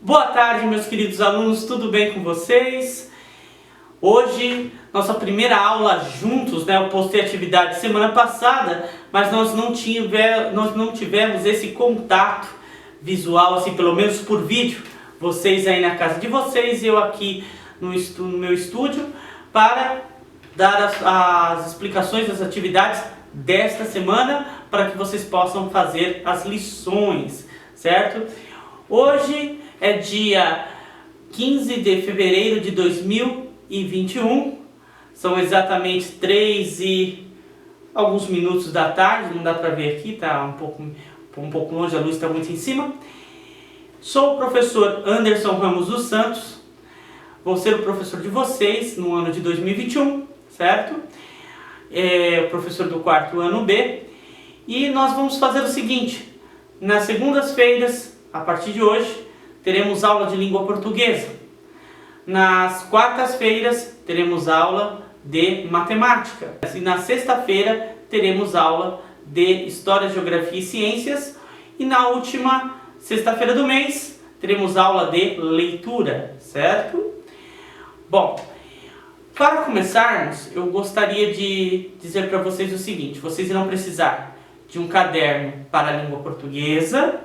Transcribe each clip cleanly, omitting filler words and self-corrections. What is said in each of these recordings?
Boa tarde, meus queridos alunos, tudo bem com vocês? Hoje, nossa primeira aula juntos, né? Eu postei atividade semana passada, mas nós não tivemos esse contato visual, assim, pelo menos por vídeo. Vocês aí na casa de vocês e eu aqui no meu estúdio, para dar as explicações das atividades desta semana, para que vocês possam fazer as lições, certo? Hoje é dia 15 de fevereiro de 2021, são exatamente 3 e alguns minutos da tarde, não dá para ver aqui, tá um pouco longe, a luz está muito em cima. Sou o professor Anderson Ramos dos Santos, vou ser o professor de vocês no ano de 2021, certo? Professor do quarto ano B, e nós vamos fazer o seguinte: nas segundas-feiras, a partir de hoje, teremos aula de língua portuguesa. Nas quartas-feiras, teremos aula de matemática. E na sexta-feira, teremos aula de história, geografia e ciências. E na última sexta-feira do mês, teremos aula de leitura, certo? Bom, para começarmos, eu gostaria de dizer para vocês o seguinte: vocês irão precisar de um caderno para a língua portuguesa,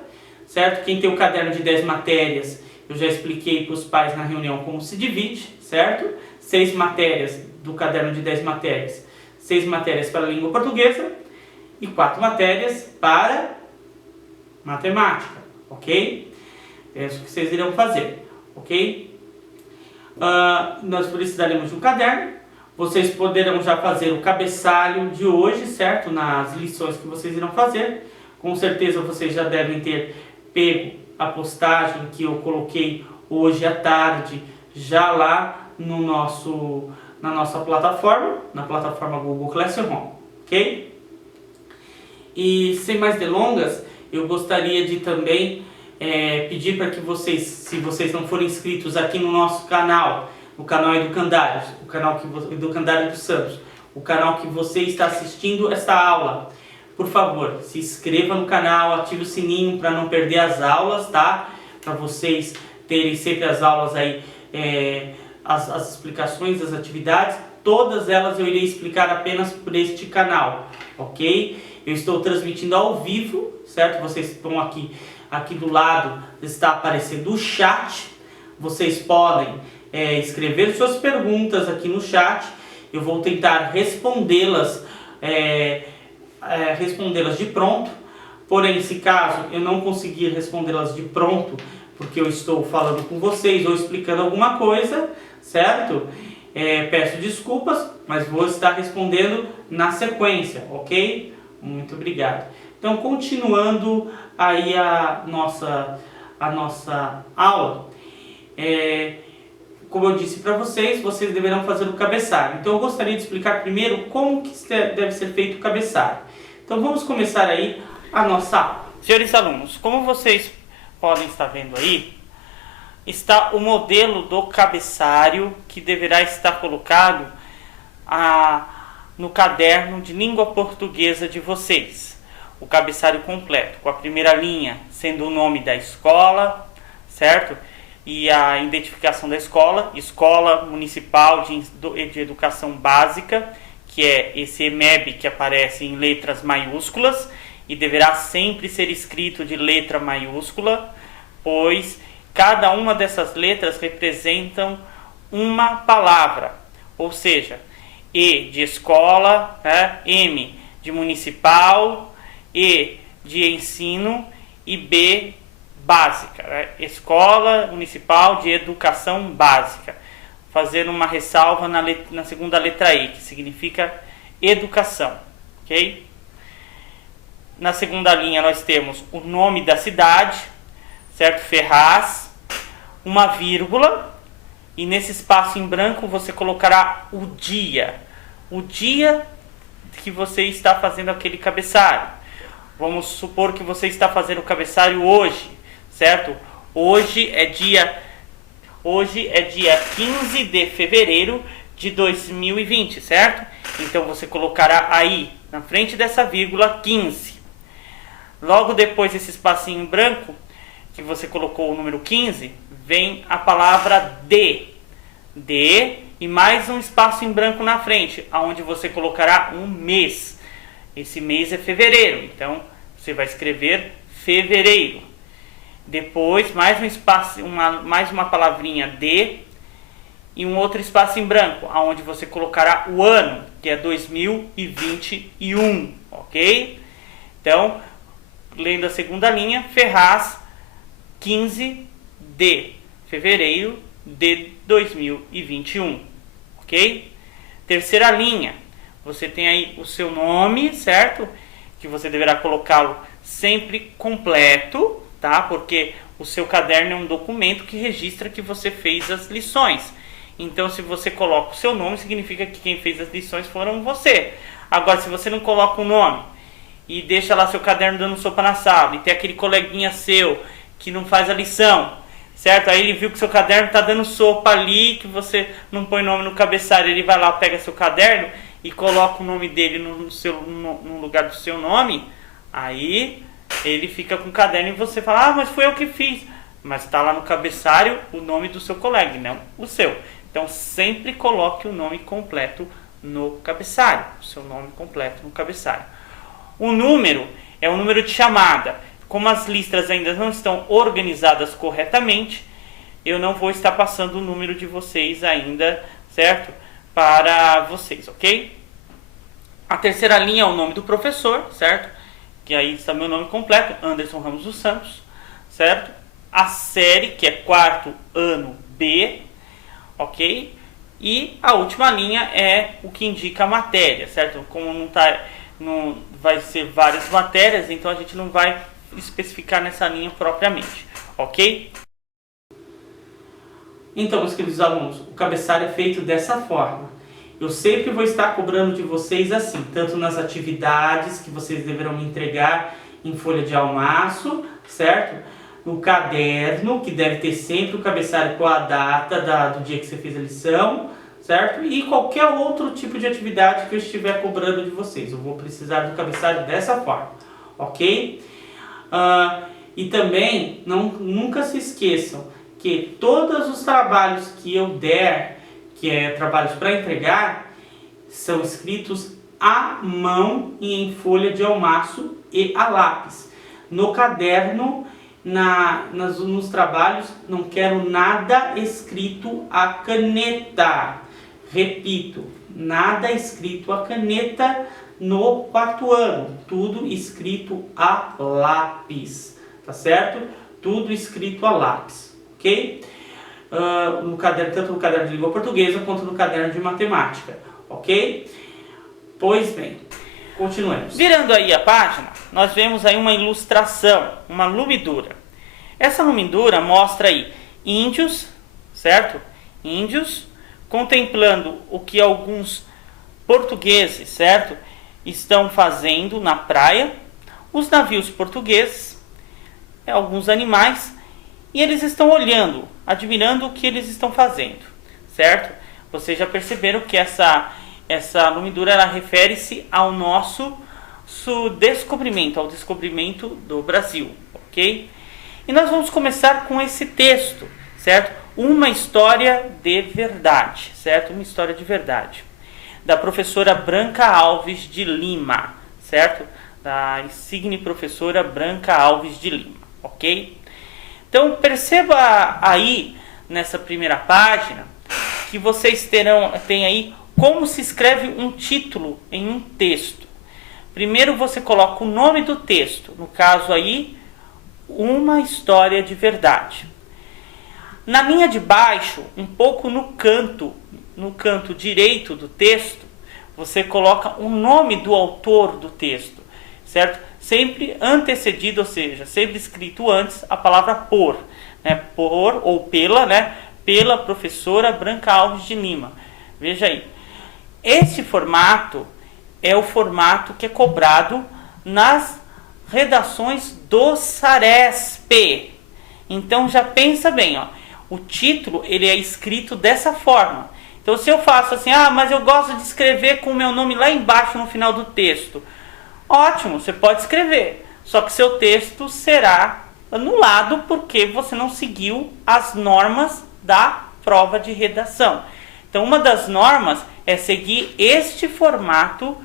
certo? Quem tem o caderno de 10 matérias, eu já expliquei para os pais na reunião como se divide, certo? 6 matérias do caderno de 10 matérias, 6 matérias para a língua portuguesa e 4 matérias para matemática, ok? É isso que vocês irão fazer, ok? Nós precisaremos de um caderno. Vocês poderão já fazer o cabeçalho de hoje, certo? Nas lições que vocês irão fazer. Com certeza vocês já devem ter pego a postagem que eu coloquei hoje à tarde, já lá no na nossa plataforma, na plataforma Google Classroom, ok? E sem mais delongas, eu gostaria de também pedir para que vocês, se vocês não forem inscritos aqui no nosso canal, no canal Educandários, o canal Educandário dos Santos, o canal que você está assistindo esta aula, por favor, se inscreva no canal, ative o sininho para não perder as aulas, tá? Para vocês terem sempre as aulas aí, as explicações das atividades, todas elas eu irei explicar apenas por este canal, ok? Eu estou transmitindo ao vivo, certo? Vocês estão aqui do lado, está aparecendo o chat, vocês podem escrever suas perguntas aqui no chat, eu vou tentar respondê-las de pronto. Porém, se caso eu não conseguir respondê-las de pronto, porque eu estou falando com vocês ou explicando alguma coisa, certo? Peço desculpas, mas vou estar respondendo na sequência, ok? Muito obrigado. Então, continuando aí a nossa aula, como eu disse para vocês, vocês deverão fazer o cabeçalho. Então, eu gostaria de explicar primeiro como que deve ser feito o cabeçalho. Então, vamos começar aí a nossa aula. Senhores alunos, como vocês podem estar vendo aí, está o modelo do cabeçalho que deverá estar colocado no caderno de língua portuguesa de vocês. O cabeçalho completo, com a primeira linha sendo o nome da escola, certo? E a identificação da escola, Escola Municipal de Educação Básica, que é esse EMEB que aparece em letras maiúsculas e deverá sempre ser escrito de letra maiúscula, pois cada uma dessas letras representam uma palavra, ou seja, E de escola, né? M de municipal, E de ensino e B básica, né? Escola Municipal de Educação Básica. Fazendo uma ressalva na segunda letra E, que significa educação, ok? Na segunda linha nós temos o nome da cidade, certo? Ferraz, uma vírgula, e nesse espaço em branco você colocará o dia que você está fazendo aquele cabeçalho. Vamos supor que você está fazendo o cabeçalho hoje, certo? Hoje é dia 15 de fevereiro de 2020, certo? Então você colocará aí, na frente dessa vírgula, 15. Logo depois desse espacinho em branco, que você colocou o número 15, vem a palavra de. De e mais um espaço em branco na frente, onde você colocará um mês. Esse mês é fevereiro, então você vai escrever fevereiro. Depois mais um espaço, mais uma palavrinha de e um outro espaço em branco, onde você colocará o ano, que é 2021, ok? Então, lendo a segunda linha, Ferraz, 15 de fevereiro de 2021, ok? Terceira linha, você tem aí o seu nome, certo? Que você deverá colocá-lo sempre completo, tá? Porque o seu caderno é um documento que registra que você fez as lições. Então, se você coloca o seu nome, significa que quem fez as lições foram você. Agora, se você não coloca o nome e deixa lá seu caderno dando sopa na sala, e tem aquele coleguinha seu que não faz a lição, certo? Aí ele viu que seu caderno está dando sopa ali, que você não põe nome no cabeçalho, ele vai lá, pega seu caderno e coloca o nome dele no lugar do seu nome, aí ele fica com o caderno e você fala, mas foi eu que fiz. Mas está lá no cabeçalho o nome do seu colega, não o seu. Então sempre coloque o nome completo no cabeçalho, o seu nome completo no cabeçalho. O número é o número de chamada. Como as listras ainda não estão organizadas corretamente, eu não vou estar passando o número de vocês ainda, certo? Para vocês, ok? A terceira linha é o nome do professor, certo? Que aí está meu nome completo, Anderson Ramos dos Santos, certo? A série, que é quarto ano B, ok? E a última linha é o que indica a matéria, certo? Como não vai ser várias matérias, então a gente não vai especificar nessa linha propriamente, ok? Então, meus queridos alunos, o cabeçalho é feito dessa forma. Eu sempre vou estar cobrando de vocês assim, tanto nas atividades que vocês deverão me entregar em folha de almaço, certo? No caderno, que deve ter sempre o cabeçalho com a data do dia que você fez a lição, certo? E qualquer outro tipo de atividade que eu estiver cobrando de vocês. Eu vou precisar do cabeçalho dessa forma, ok? E também, nunca se esqueçam que todos os trabalhos que eu der, que é trabalhos para entregar, são escritos à mão e em folha de almaço e a lápis. No caderno, nos trabalhos, não quero nada escrito à caneta. Repito, nada escrito à caneta no quarto ano. Tudo escrito a lápis, tá certo? Tudo escrito a lápis, ok? No caderno, tanto no caderno de língua portuguesa quanto no caderno de matemática, ok? Pois bem, continuemos. Virando aí a página, nós vemos aí uma ilustração, uma lumidura. Essa lumidura mostra aí índios, certo? Índios contemplando o que alguns portugueses, certo? Estão fazendo na praia, os navios portugueses, alguns animais, e eles estão olhando, admirando o que eles estão fazendo, certo? Vocês já perceberam que essa lumidura ela refere-se ao nosso descobrimento, ao descobrimento do Brasil, ok? E nós vamos começar com esse texto, certo? Uma história de verdade, certo? Uma história de verdade. Da professora Branca Alves de Lima, certo? Da insigne professora Branca Alves de Lima, ok? Então perceba aí, nessa primeira página, que vocês têm aí como se escreve um título em um texto. Primeiro você coloca o nome do texto, no caso aí, uma história de verdade. Na linha de baixo, um pouco no canto direito do texto, você coloca o nome do autor do texto, certo? Sempre antecedido, ou seja, sempre escrito antes a palavra por, né? Por ou pela, né? Pela professora Branca Alves de Lima. Veja aí. Esse formato é o formato que é cobrado nas redações do Saresp. Então já pensa bem, ó. O título ele é escrito dessa forma. Então se eu faço assim, mas eu gosto de escrever com o meu nome lá embaixo no final do texto. Ótimo, você pode escrever. Só que seu texto será anulado porque você não seguiu as normas da prova de redação. Então, uma das normas é seguir este formato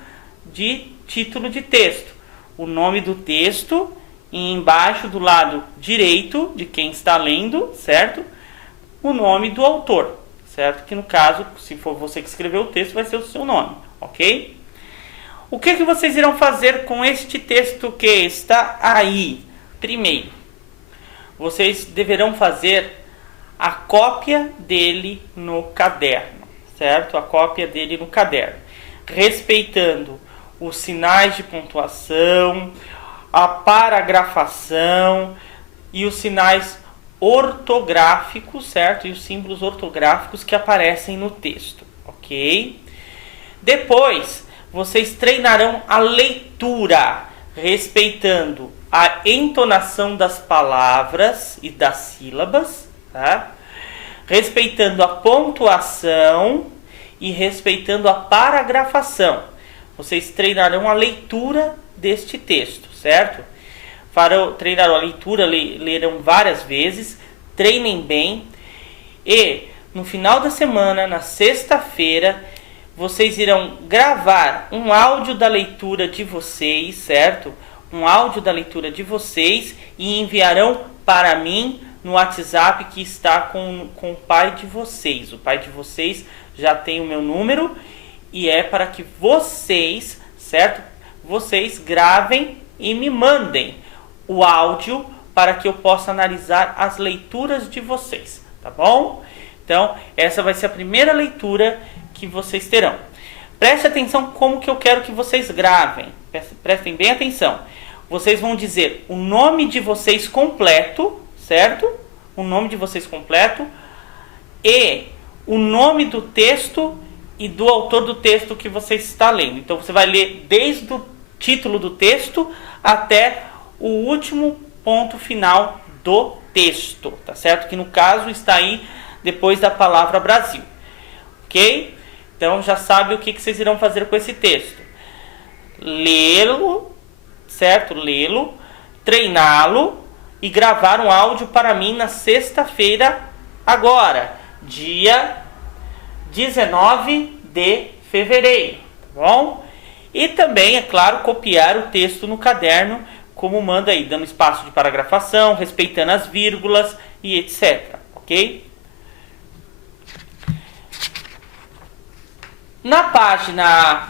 de título de texto. O nome do texto e embaixo do lado direito de quem está lendo, certo? O nome do autor, certo? Que no caso, se for você que escreveu o texto, vai ser o seu nome, ok? O que vocês irão fazer com este texto que está aí? Primeiro, vocês deverão fazer a cópia dele no caderno, certo? A cópia dele no caderno, respeitando os sinais de pontuação, a paragrafação e os sinais ortográficos, certo? E os símbolos ortográficos que aparecem no texto, ok? Depois, vocês treinarão a leitura, respeitando a entonação das palavras e das sílabas, tá? Respeitando a pontuação e respeitando a paragrafação. Vocês treinarão a leitura deste texto, certo? Treinarão a leitura, lerão várias vezes, treinem bem. E no final da semana, na sexta-feira, vocês irão gravar um áudio da leitura de vocês, certo? Um áudio da leitura de vocês e enviarão para mim no WhatsApp que está com o pai de vocês. O pai de vocês já tem o meu número e é para que vocês, certo? Vocês gravem e me mandem o áudio para que eu possa analisar as leituras de vocês, tá bom? Então, essa vai ser a primeira leitura que vocês terão. Preste atenção como que eu quero que vocês gravem. Prestem bem atenção. Vocês vão dizer o nome de vocês completo, certo? O nome de vocês completo e o nome do texto e do autor do texto que você está lendo. Então, você vai ler desde o título do texto até o último ponto final do texto, tá certo? Que no caso está aí depois da palavra Brasil, ok? Então já sabe o que vocês irão fazer com esse texto. Lê-lo, certo? Lê-lo, treiná-lo e gravar um áudio para mim na sexta-feira agora, dia 19 de fevereiro, tá bom? E também, é claro, copiar o texto no caderno, como manda aí, dando espaço de paragrafação, respeitando as vírgulas e etc, ok? Na página,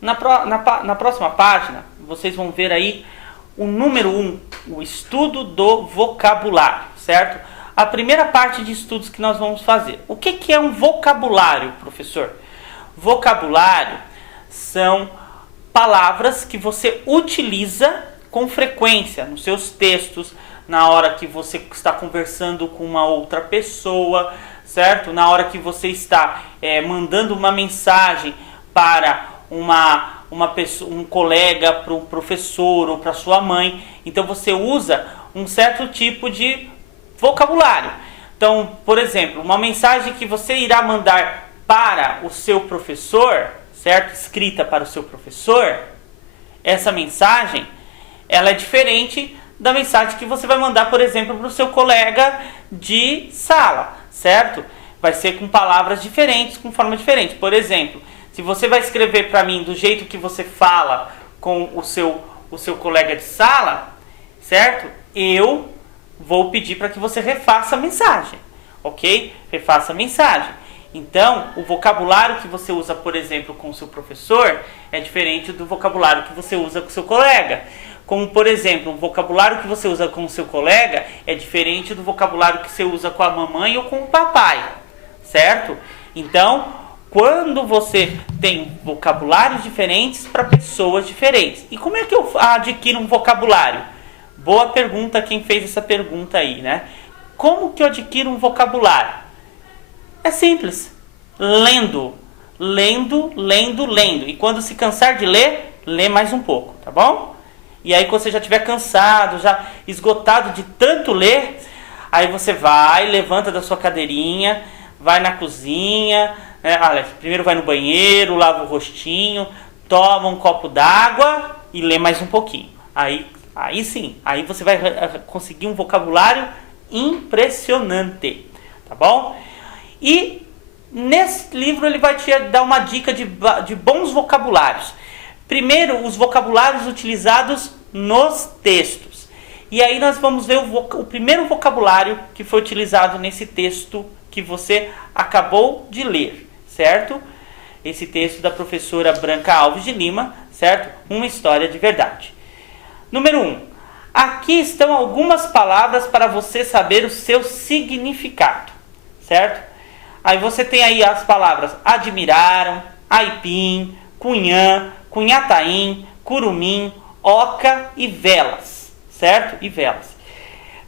na próxima página, vocês vão ver aí o número 1, o estudo do vocabulário, certo? A primeira parte de estudos que nós vamos fazer. O que é um vocabulário, professor? Vocabulário são palavras que você utiliza com frequência nos seus textos, na hora que você está conversando com uma outra pessoa, certo? Na hora que você está mandando uma mensagem para uma pessoa, um colega, para um professor ou para sua mãe. Então você usa um certo tipo de vocabulário. Então, por exemplo, uma mensagem que você irá mandar para o seu professor, certo? Escrita para o seu professor, essa mensagem, ela é diferente da mensagem que você vai mandar, por exemplo, para o seu colega de sala, certo? Vai ser com palavras diferentes, com forma diferente. Por exemplo, se você vai escrever para mim do jeito que você fala com o seu colega de sala, certo? Eu vou pedir para que você refaça a mensagem, ok? Refaça a mensagem. Então, o vocabulário que você usa, por exemplo, com o seu professor é diferente do vocabulário que você usa com o seu colega. Como, por exemplo, o vocabulário que você usa com o seu colega é diferente do vocabulário que você usa com a mamãe ou com o papai, certo? Então, quando você tem vocabulários diferentes para pessoas diferentes. E como é que eu adquiro um vocabulário? Boa pergunta quem fez essa pergunta aí, né? Como que eu adquiro um vocabulário? É simples. Lendo. Lendo, lendo, lendo. E quando se cansar de ler, lê mais um pouco, tá bom? E aí quando você já estiver cansado, já esgotado de tanto ler, aí você vai, levanta da sua cadeirinha, vai na cozinha, primeiro vai no banheiro, lava o rostinho, toma um copo d'água e lê mais um pouquinho. Aí Aí sim, aí você vai conseguir um vocabulário impressionante, tá bom? E nesse livro ele vai te dar uma dica de bons vocabulários. Primeiro, os vocabulários utilizados nos textos. E aí nós vamos ver o primeiro vocabulário que foi utilizado nesse texto que você acabou de ler, certo? Esse texto da professora Branca Alves de Lima, certo? Uma história de verdade. Número 1. Aqui estão algumas palavras para você saber o seu significado, certo? Aí você tem aí as palavras admiraram, aipim, cunhã, cunhataim, curumim, oca e velas, certo? E velas.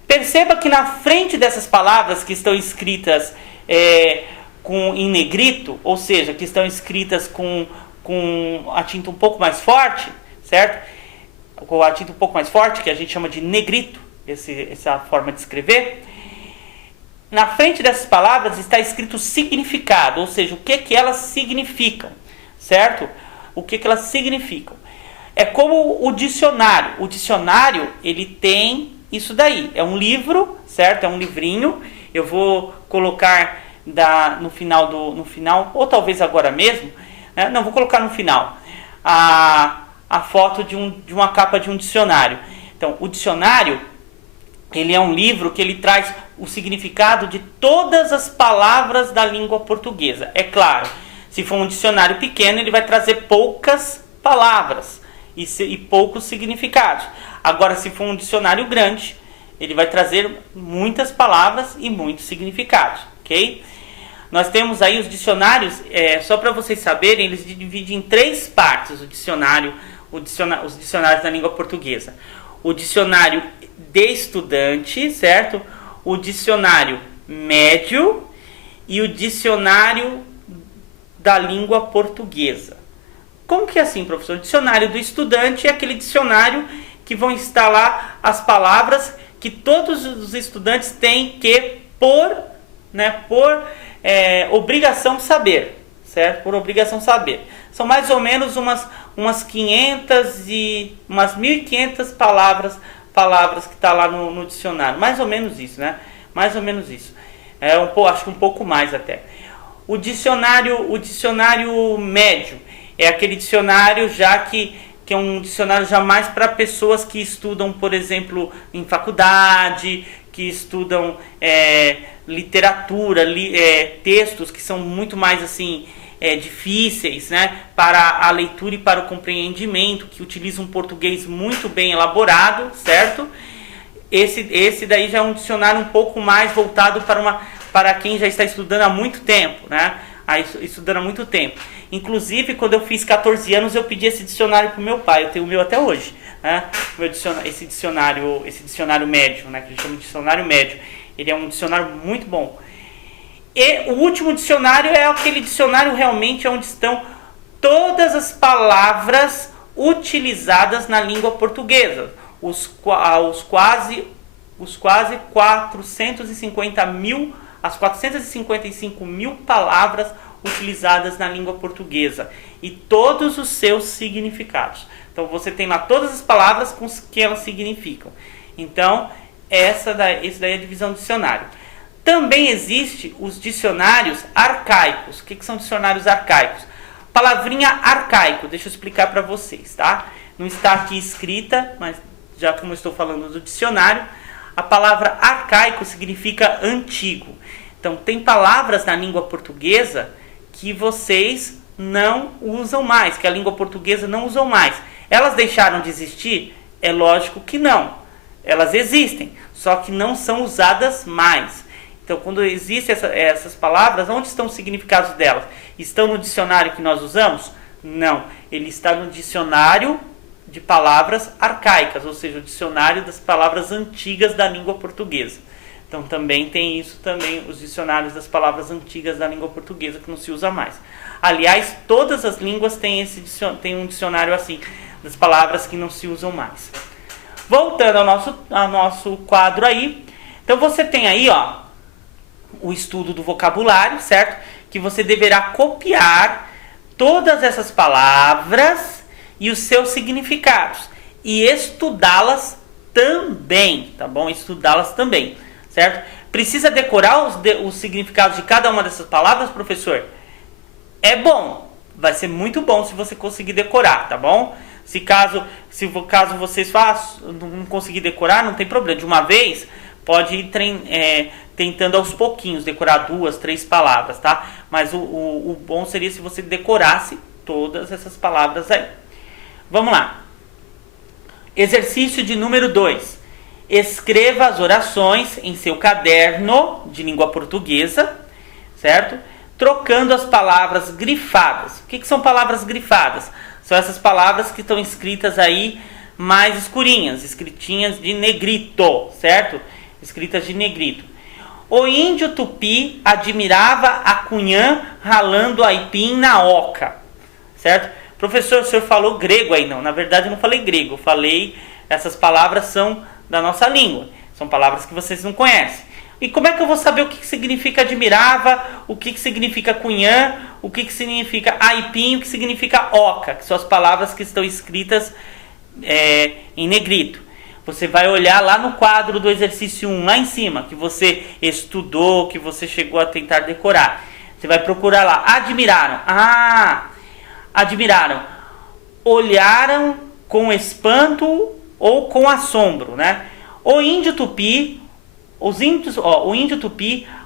Perceba que na frente dessas palavras que estão escritas em negrito, ou seja, que estão escritas com a tinta um pouco mais forte, certo? Com a tinta um pouco mais forte, que a gente chama de negrito, essa forma de escrever. Na frente dessas palavras está escrito o significado, ou seja, o que elas significam, certo? O que elas significam. É como o dicionário. O dicionário, ele tem isso daí. É um livro, certo? É um livrinho. Eu vou colocar no final, ou talvez agora mesmo, né? Não, vou colocar no final a foto de uma capa de um dicionário. Então, o dicionário, ele é um livro que ele traz o significado de todas as palavras da língua portuguesa. É claro, se for um dicionário pequeno, ele vai trazer poucas palavras e poucos significados. Agora, se for um dicionário grande, ele vai trazer muitas palavras e muitos significados, ok? Nós temos aí os dicionários, só para vocês saberem, eles dividem em 3 partes os dicionários da língua portuguesa. O dicionário de estudante, certo? O dicionário médio e o dicionário da língua portuguesa. Como que é assim, professor? O dicionário do estudante é aquele dicionário que vão estar lá as palavras que todos os estudantes têm que, por obrigação, saber, certo? Por obrigação saber. São mais ou menos umas 500 e umas 1.500 palavras que está lá no dicionário. Mais ou menos isso, né? Mais ou menos isso. Acho que um pouco mais até. O dicionário médio é aquele dicionário já que é um dicionário já mais para pessoas que estudam, por exemplo, em faculdade, que estudam literatura, textos que são muito mais assim difíceis, né, para a leitura e para o compreendimento, que utilizam um português muito bem elaborado, certo? Esse daí já é um dicionário um pouco mais voltado para quem já está estudando há muito tempo, né? Estudando há muito tempo. Inclusive, quando eu fiz 14 anos, eu pedi esse dicionário para o meu pai. Eu tenho o meu até hoje, né? Esse dicionário médio, né? Que a gente chama de dicionário médio. Ele é um dicionário muito bom. E o último dicionário é aquele dicionário realmente onde estão todas as palavras utilizadas na língua portuguesa. Os quase 450 mil, as 455 mil palavras utilizadas na língua portuguesa e todos os seus significados. Então você tem lá todas as palavras com o que elas significam. Então esse daí é a divisão do dicionário. Também existe os dicionários arcaicos. O que são dicionários arcaicos? Palavrinha arcaico, deixa eu explicar para vocês, tá? Não está aqui escrita, mas já como eu estou falando do dicionário, a palavra arcaico significa antigo. Então tem palavras na língua portuguesa que vocês não usam mais, que a língua portuguesa não usam mais. Elas deixaram de existir? É lógico que não. Elas existem, só que não são usadas mais. Então, quando existem essas palavras, onde estão os significados delas? Estão no dicionário que nós usamos? Não. Ele está no dicionário de palavras arcaicas, ou seja, o dicionário das palavras antigas da língua portuguesa. Então, também tem isso, também os dicionários das palavras antigas da língua portuguesa, que não se usa mais. Aliás, todas as línguas têm um dicionário assim, das palavras que não se usam mais. Voltando ao nosso quadro aí, então você tem aí, ó, o estudo do vocabulário, certo? Que você deverá copiar todas essas palavras e os seus significados e estudá-las também, tá bom? Estudá-las também, certo? Precisa decorar os significados de cada uma dessas palavras, professor? É bom, vai ser muito bom se você conseguir decorar, tá bom? Caso vocês não conseguir decorar, não tem problema. De uma vez, pode ir tentando aos pouquinhos, decorar 2, 3 palavras, tá? Mas o bom seria se você decorasse todas essas palavras aí. Vamos lá. Exercício de número 2. Escreva as orações em seu caderno de língua portuguesa, certo? Trocando as palavras grifadas. O que são palavras grifadas? São essas palavras que estão escritas aí mais escurinhas, escritinhas de negrito, certo? Escritas de negrito. O índio tupi admirava a cunhã ralando aipim na oca, certo? Professor, o senhor falou grego aí? Não, na verdade eu não falei grego, eu falei, essas palavras são da nossa língua, são palavras que vocês não conhecem. E como é que eu vou saber o que significa admirava, o que significa cunhã, o que significa aipim, o que significa oca, que são as palavras que estão escritas em negrito? Você vai olhar lá no quadro do exercício 1, lá em cima, que você estudou, que você chegou a tentar decorar. Você vai procurar lá, admiraram. Admiraram. Olharam com espanto ou com assombro, né? O índio tupi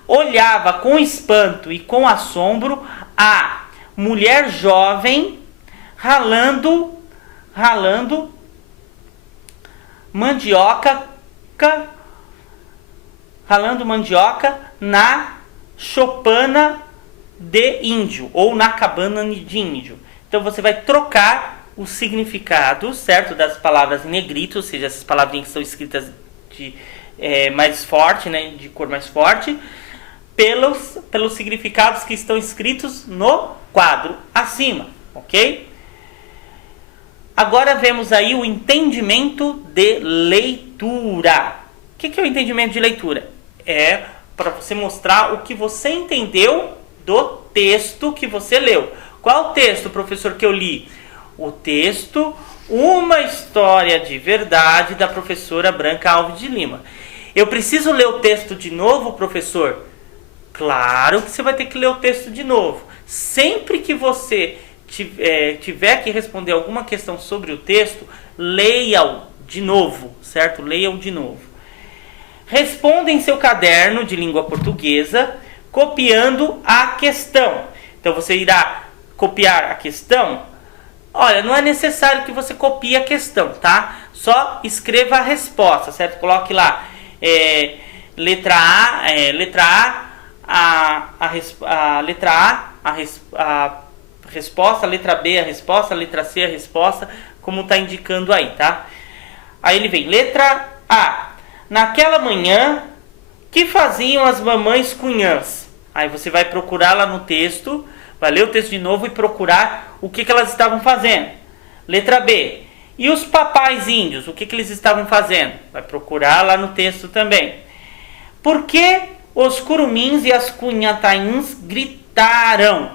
olhava com espanto e com assombro a mulher jovem ralando mandioca na chopana de índio ou na cabana de índio. Então você vai trocar os significados, certo, das palavras em negrito, ou seja, essas palavrinhas que são escritas de mais forte, né, de cor mais forte, pelos significados que estão escritos no quadro acima, ok? Agora vemos aí o entendimento de leitura. O que é o entendimento de leitura? É para você mostrar o que você entendeu do texto que você leu. Qual texto, professor, que eu li? O texto Uma História de Verdade, da professora Branca Alves de Lima. Eu preciso ler o texto de novo, professor? Claro que você vai ter que ler o texto de novo. Sempre que você tiver que responder alguma questão sobre o texto, leia-o de novo, certo? Leia-o de novo. Responda em seu caderno de língua portuguesa, copiando a questão. Então você irá copiar a questão. Olha, não é necessário que você copie a questão, tá? Só escreva a resposta, certo? Coloque lá letra A, a resposta, letra B a resposta, letra C a resposta, como está indicando aí, tá? Aí ele vem, letra A. Naquela manhã, que faziam as mamães cunhãs? Aí você vai procurar lá no texto, vai ler o texto de novo e procurar o que elas estavam fazendo. Letra B. E os papais índios, o que eles estavam fazendo? Vai procurar lá no texto também. Por que os curumins e as cunhatains gritaram?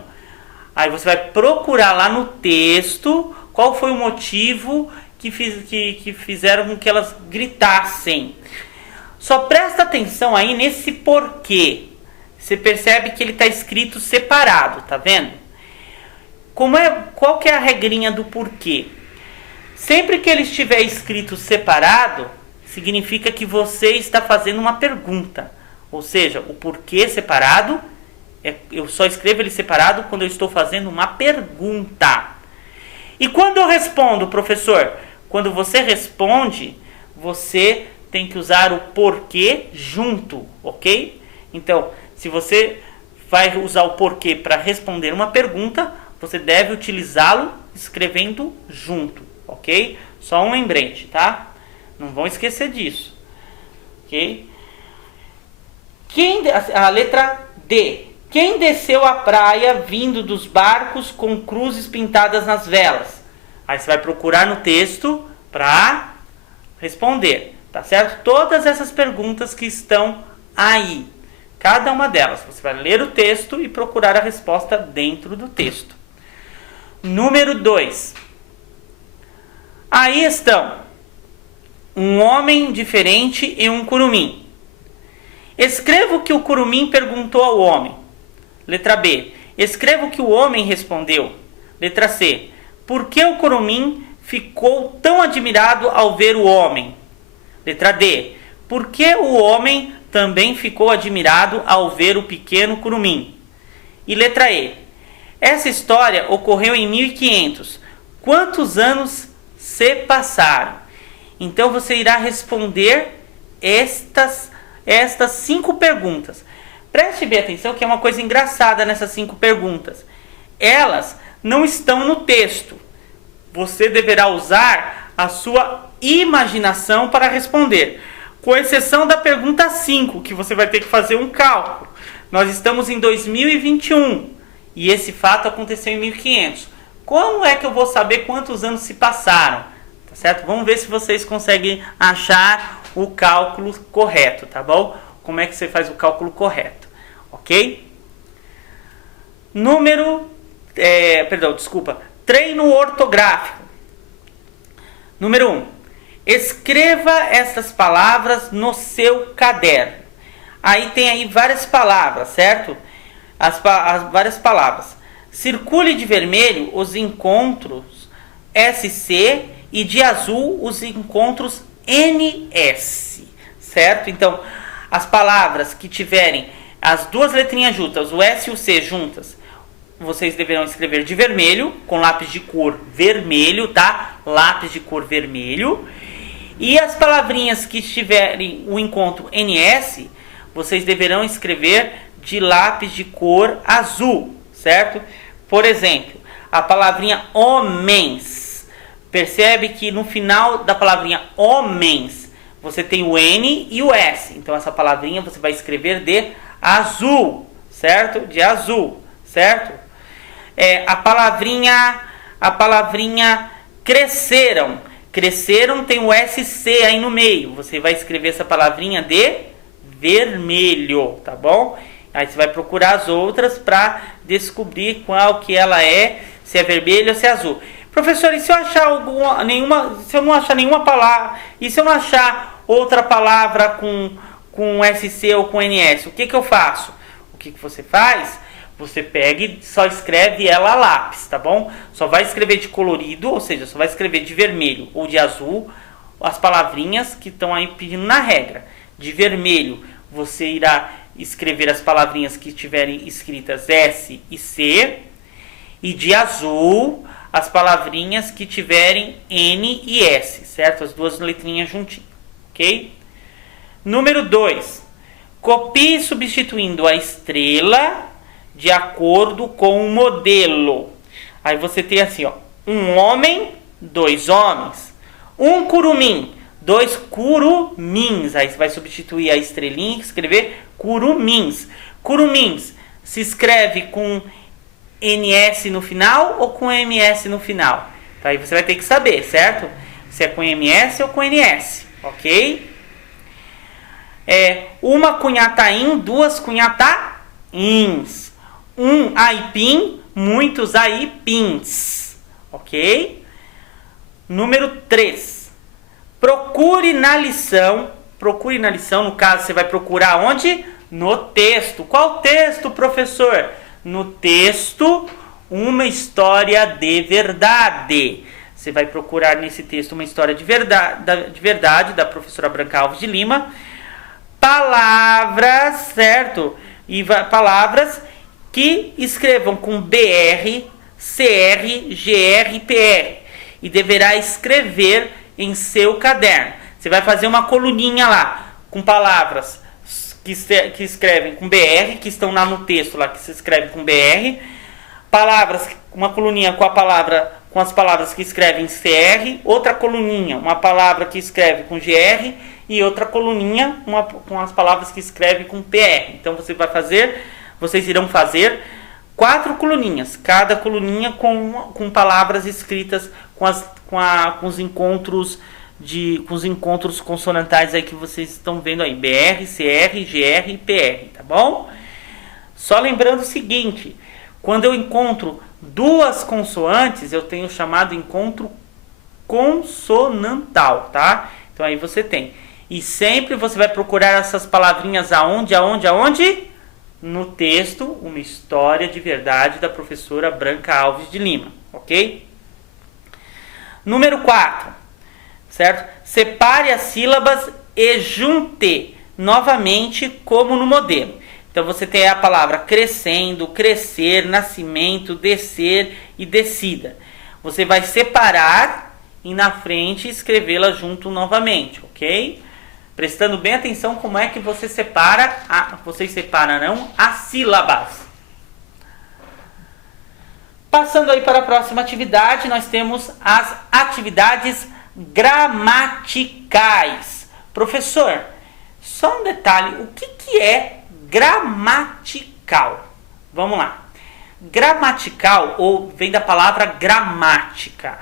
Aí você vai procurar lá no texto qual foi o motivo que fizeram com que elas gritassem. Só presta atenção aí nesse porquê. Você percebe que ele está escrito separado, tá vendo? Qual que é a regrinha do porquê? Sempre que ele estiver escrito separado, significa que você está fazendo uma pergunta. Ou seja, o porquê separado, eu só escrevo ele separado quando eu estou fazendo uma pergunta. E quando eu respondo, professor? Quando você responde, você tem que usar o porquê junto, ok? Então, se você vai usar o porquê para responder uma pergunta, você deve utilizá-lo escrevendo junto, ok? Só um lembrete, tá? Não vão esquecer disso, ok? A letra D. Quem desceu a praia vindo dos barcos com cruzes pintadas nas velas? Aí você vai procurar no texto para responder, tá certo? Todas essas perguntas que estão aí, cada uma delas, você vai ler o texto e procurar a resposta dentro do texto. Número 2. Aí estão um homem diferente e um curumim. Escreva o que o curumim perguntou ao homem. Letra B. Escreva o que o homem respondeu. Letra C. Por que o curumim ficou tão admirado ao ver o homem? Letra D. Por que o homem também ficou admirado ao ver o pequeno curumim? E letra E. Essa história ocorreu em 1500. Quantos anos se passaram? Então você irá responder estas 5 perguntas. Preste bem atenção que é uma coisa engraçada nessas 5 perguntas. Elas não estão no texto. Você deverá usar a sua imaginação para responder. Com exceção da pergunta 5, que você vai ter que fazer um cálculo. Nós estamos em 2021 e esse fato aconteceu em 1500. Como é que eu vou saber quantos anos se passaram? Tá certo? Vamos ver se vocês conseguem achar o cálculo correto, tá bom? Como é que você faz o cálculo correto, ok? Treino ortográfico. Número 1. Escreva essas palavras no seu caderno. Aí tem aí várias palavras, certo? As várias palavras. Circule de vermelho os encontros SC e de azul os encontros NS, certo? Então, as palavras que tiverem as duas letrinhas juntas, o S e o C juntas, vocês deverão escrever de vermelho, com lápis de cor vermelho, tá? Lápis de cor vermelho. E as palavrinhas que tiverem o encontro NS, vocês deverão escrever de lápis de cor azul, certo? Por exemplo, a palavrinha homens. Percebe que no final da palavrinha homens, você tem o N e o S. Então essa palavrinha você vai escrever de azul, certo? De azul, certo? A palavrinha cresceram. Cresceram tem o SC aí no meio. Você vai escrever essa palavrinha de vermelho, tá bom? Aí você vai procurar as outras para descobrir qual que ela é, se é vermelho ou se é azul. Professor, e se eu achar se eu não achar nenhuma palavra, e se eu não achar outra palavra com SC ou com NS, o que eu faço? O que você faz? Você pega e só escreve ela a lápis, tá bom? Só vai escrever de colorido, ou seja, só vai escrever de vermelho ou de azul as palavrinhas que estão aí pedindo na regra. De vermelho, você irá escrever as palavrinhas que estiverem escritas S e C. E de azul, as palavrinhas que tiverem N e S, certo? As duas letrinhas juntinhas, ok? Número 2. Copie substituindo a estrela de acordo com o modelo. Aí você tem assim, ó, um homem, 2 homens. Um curumim, 2 curumins. Aí você vai substituir a estrelinha e escrever curumins. Curumins se escreve com NS no final ou com MS no final? Então, aí você vai ter que saber, certo? Se é com MS ou com NS, ok? Uma cunhataim, 2 cunhatains. Um aipim, muitos aipins, ok? Número 3. Procure na lição, no caso você vai procurar onde? No texto. Qual texto, professor? No texto, uma história de verdade. Você vai procurar nesse texto uma história de verdade da professora Branca Alves de Lima. Palavras, certo? E palavras que escrevam com BR, CR, GR e PR. E deverá escrever em seu caderno. Você vai fazer uma coluninha lá, com palavras que escrevem com BR, que estão lá no texto, lá que se escreve com BR. Palavras, uma coluninha com as palavras que escrevem CR. Outra coluninha, uma palavra que escreve com GR. E outra coluninha, com as palavras que escreve com PR. Então vocês irão fazer 4 coluninhas, cada coluninha com palavras escritas com os encontros consonantais aí que vocês estão vendo aí, BR, CR, GR e PR, tá bom? Só lembrando o seguinte, quando eu encontro 2 consoantes, eu tenho chamado encontro consonantal, tá? Então aí você tem. E sempre você vai procurar essas palavrinhas aonde? No texto, Uma História de Verdade, da professora Branca Alves de Lima, ok? Número 4, certo? Separe as sílabas e junte novamente como no modelo. Então você tem a palavra crescendo, crescer, nascimento, descer e descida. Você vai separar e na frente escrevê-la junto novamente, ok? Prestando bem atenção como é que você separa, as sílabas. Passando aí para a próxima atividade, nós temos as atividades gramaticais. Professor, só um detalhe, o que é gramatical? Vamos lá. Gramatical, ou vem da palavra gramática,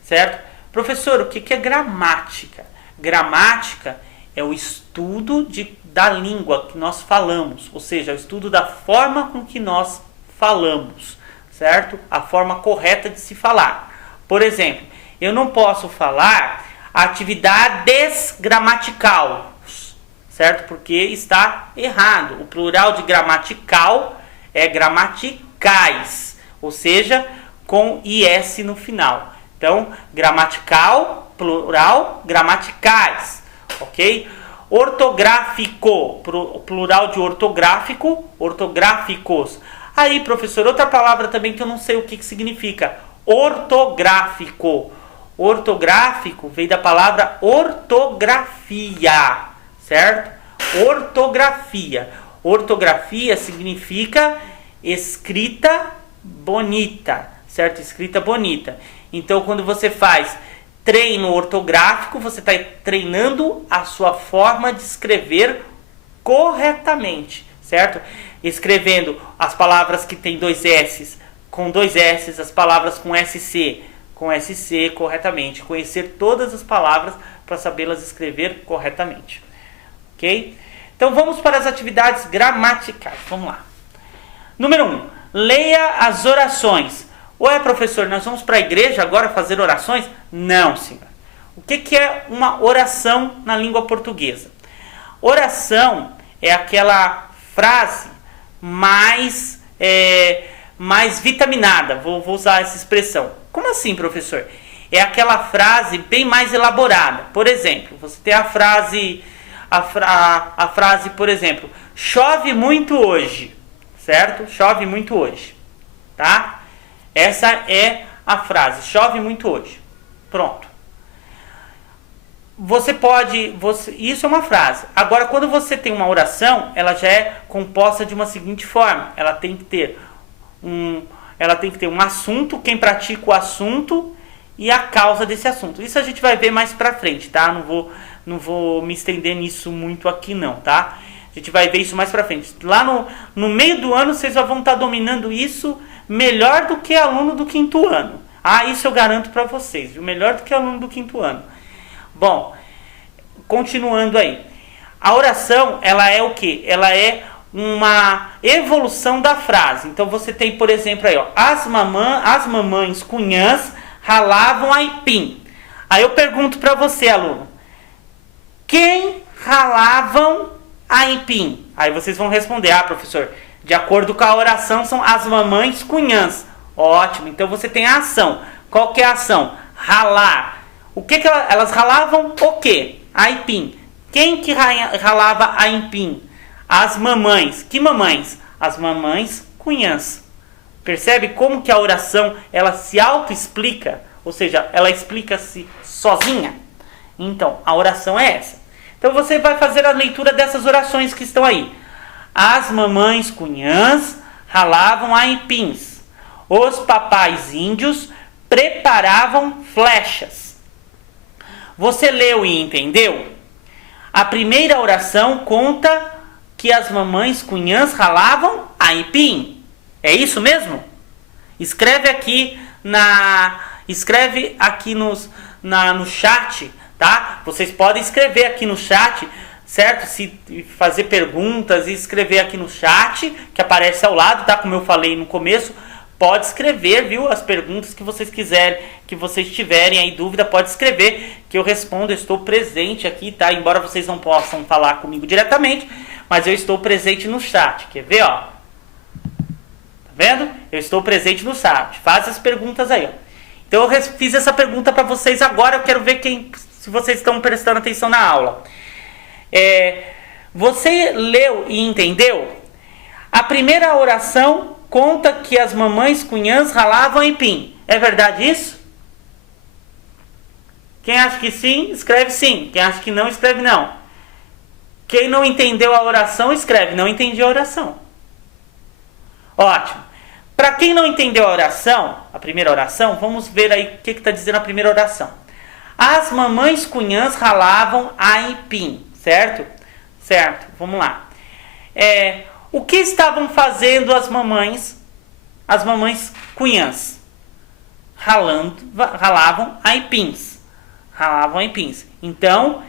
certo? Professor, o que é gramática? Gramática é o estudo da língua que nós falamos, ou seja, o estudo da forma com que nós falamos, certo? A forma correta de se falar. Por exemplo, eu não posso falar atividades gramatical, certo? Porque está errado. O plural de gramatical é gramaticais, ou seja, com IS no final. Então, gramatical, plural, gramaticais, ok? Ortográfico, plural de ortográfico, ortográficos. Aí, professor, outra palavra também que eu não sei o que significa. Ortográfico. Ortográfico vem da palavra ortografia, certo? Ortografia. Ortografia significa escrita bonita, certo? Escrita bonita. Então, quando você faz treino ortográfico, você está treinando a sua forma de escrever corretamente, certo? Escrevendo as palavras que tem dois S com dois S, as palavras com SC corretamente. Conhecer todas as palavras para sabê-las escrever corretamente, ok? Então vamos para as atividades gramaticais, vamos lá. Número 1, leia as orações. Ué, professor, nós vamos para a igreja agora fazer orações? Não, senhor. O que é uma oração na língua portuguesa? Oração é aquela frase mais vitaminada. Vou usar essa expressão. Como assim, professor? É aquela frase bem mais elaborada. Por exemplo, você tem a frase, por exemplo, chove muito hoje, certo? Chove muito hoje, tá? Essa é a frase, chove muito hoje. Pronto. Isso é uma frase. Agora, quando você tem uma oração, ela já é composta de uma seguinte forma. Ela tem que ter um assunto, quem pratica o assunto e a causa desse assunto. Isso a gente vai ver mais pra frente, tá? Não vou me estender nisso muito aqui não, tá? A gente vai ver isso mais pra frente. Lá no meio do ano, vocês já vão estar dominando isso melhor do que aluno do 5º ano. Ah, isso eu garanto para vocês, viu? Melhor do que aluno do 5º ano. Bom, continuando aí. A oração, ela é o quê? Ela é uma evolução da frase. Então você tem, por exemplo, aí, ó, as mamães cunhãs ralavam aipim. Aí eu pergunto para você, aluno, quem ralavam aipim? Aí vocês vão responder, professor, de acordo com a oração, são as mamães cunhãs. Ótimo, então você tem a ação. Qual que é a ação? Ralar. O que elas ralavam? O quê? Aipim. Quem que ralava aipim? As mamães. Que mamães? As mamães cunhãs. Percebe como que a oração ela se auto-explica? Ou seja, ela explica-se sozinha? Então, a oração é essa. Então você vai fazer a leitura dessas orações que estão aí. As mamães cunhãs ralavam aipins. Os papais índios preparavam flechas. Você leu e entendeu? A primeira oração conta que as mamães cunhãs ralavam aipim. É isso mesmo? Escreve aqui no chat, tá? Vocês podem escrever aqui no chat, certo? Se fazer perguntas e escrever aqui no chat, que aparece ao lado, tá? Como eu falei no começo, pode escrever, viu? As perguntas que vocês quiserem, que vocês tiverem aí dúvida, pode escrever, que eu respondo. Eu estou presente aqui, tá? Embora vocês não possam falar comigo diretamente, mas eu estou presente no chat. Quer ver, ó? Tá vendo? Eu estou presente no chat. Faz as perguntas aí, ó. Então eu fiz essa pergunta para vocês agora. Eu quero ver se vocês estão prestando atenção na aula. Você leu e entendeu? A primeira oração conta que as mamães cunhãs ralavam aipim. É verdade isso? Quem acha que sim, escreve sim. Quem acha que não, escreve não. Quem não entendeu a oração, escreve não entendi a oração. Ótimo. Para quem não entendeu a oração, a primeira oração, vamos ver aí o que está dizendo a primeira oração. As mamães cunhãs ralavam aipim, certo? Certo, vamos lá. O que estavam fazendo as mamães cunhãs? Ralavam aipins. Ralavam aipins. Então,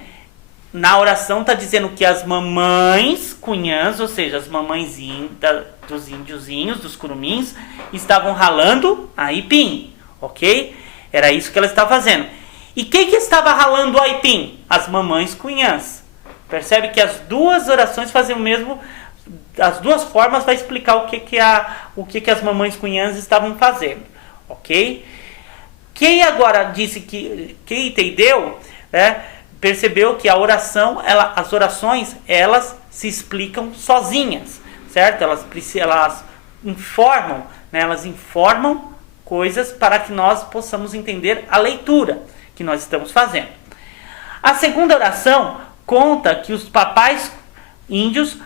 na oração está dizendo que as mamães cunhãs, ou seja, as mamães dos índiozinhos, dos curumins, estavam ralando aipim, ok? Era isso que ela estava fazendo. E quem que estava ralando aipim? As mamães cunhãs. Percebe que as duas orações fazem o mesmo, as duas formas vai explicar o que as mamães cunhãs estavam fazendo, ok? Quem agora disse que quem entendeu, percebeu que a oração, as orações, elas se explicam sozinhas, certo? Elas informam, né? Elas informam coisas para que nós possamos entender a leitura que nós estamos fazendo. A segunda oração conta que os papais índios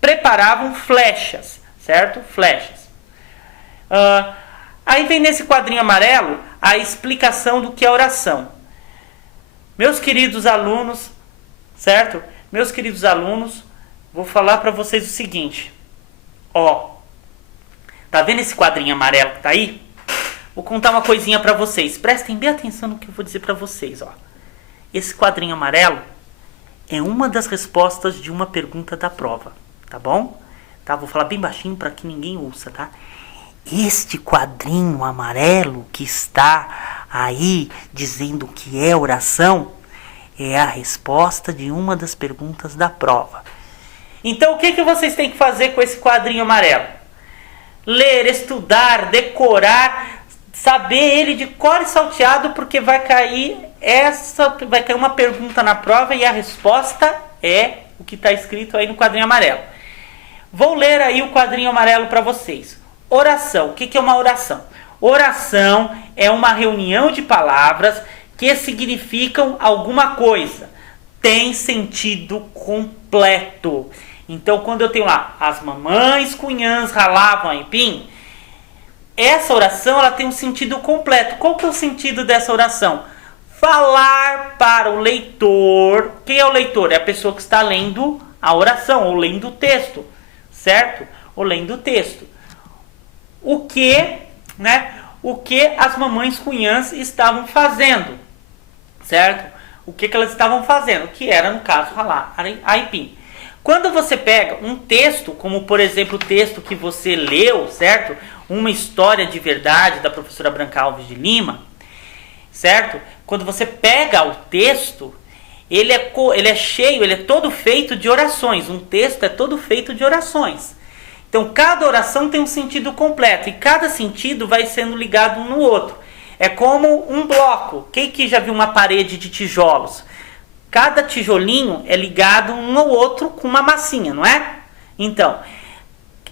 preparavam flechas, certo? Flechas. Aí vem nesse quadrinho amarelo a explicação do que é oração. Meus queridos alunos, certo? Meus queridos alunos, vou falar para vocês o seguinte. Ó, tá vendo esse quadrinho amarelo que tá aí? Vou contar uma coisinha para vocês. Prestem bem atenção no que eu vou dizer para vocês, ó. Esse quadrinho amarelo é uma das respostas de uma pergunta da prova, tá bom? Tá, vou falar bem baixinho para que ninguém ouça, tá? Este quadrinho amarelo que está aí dizendo que é oração é a resposta de uma das perguntas da prova. Então o que vocês têm que fazer com esse quadrinho amarelo? Ler, estudar, decorar, saber ele de cor e salteado, porque vai cair uma pergunta na prova e a resposta é o que está escrito aí no quadrinho amarelo. Vou ler aí o quadrinho amarelo para vocês. Oração. O que é uma oração? Oração é uma reunião de palavras que significam alguma coisa. Tem sentido completo. Então, quando eu tenho lá, as mamães cunhãs ralavam aipim, essa oração ela tem um sentido completo. Qual que é o sentido dessa oração? Falar para o leitor. Quem é o leitor? É a pessoa que está lendo a oração, ou lendo o texto, certo? Ou lendo o texto. O que as mamães cunhãs estavam fazendo, certo? O que elas estavam fazendo, que era, no caso, ralar aipim. Quando você pega um texto, como por exemplo o texto que você leu, certo? Uma história de verdade da professora Branca Alves de Lima, certo? Quando você pega o texto, ele é cheio, ele é todo feito de orações. Um texto é todo feito de orações. Então, cada oração tem um sentido completo e cada sentido vai sendo ligado um no outro. É como um bloco. Quem que já viu uma parede de tijolos? Cada tijolinho é ligado um ao outro com uma massinha, não é? Então,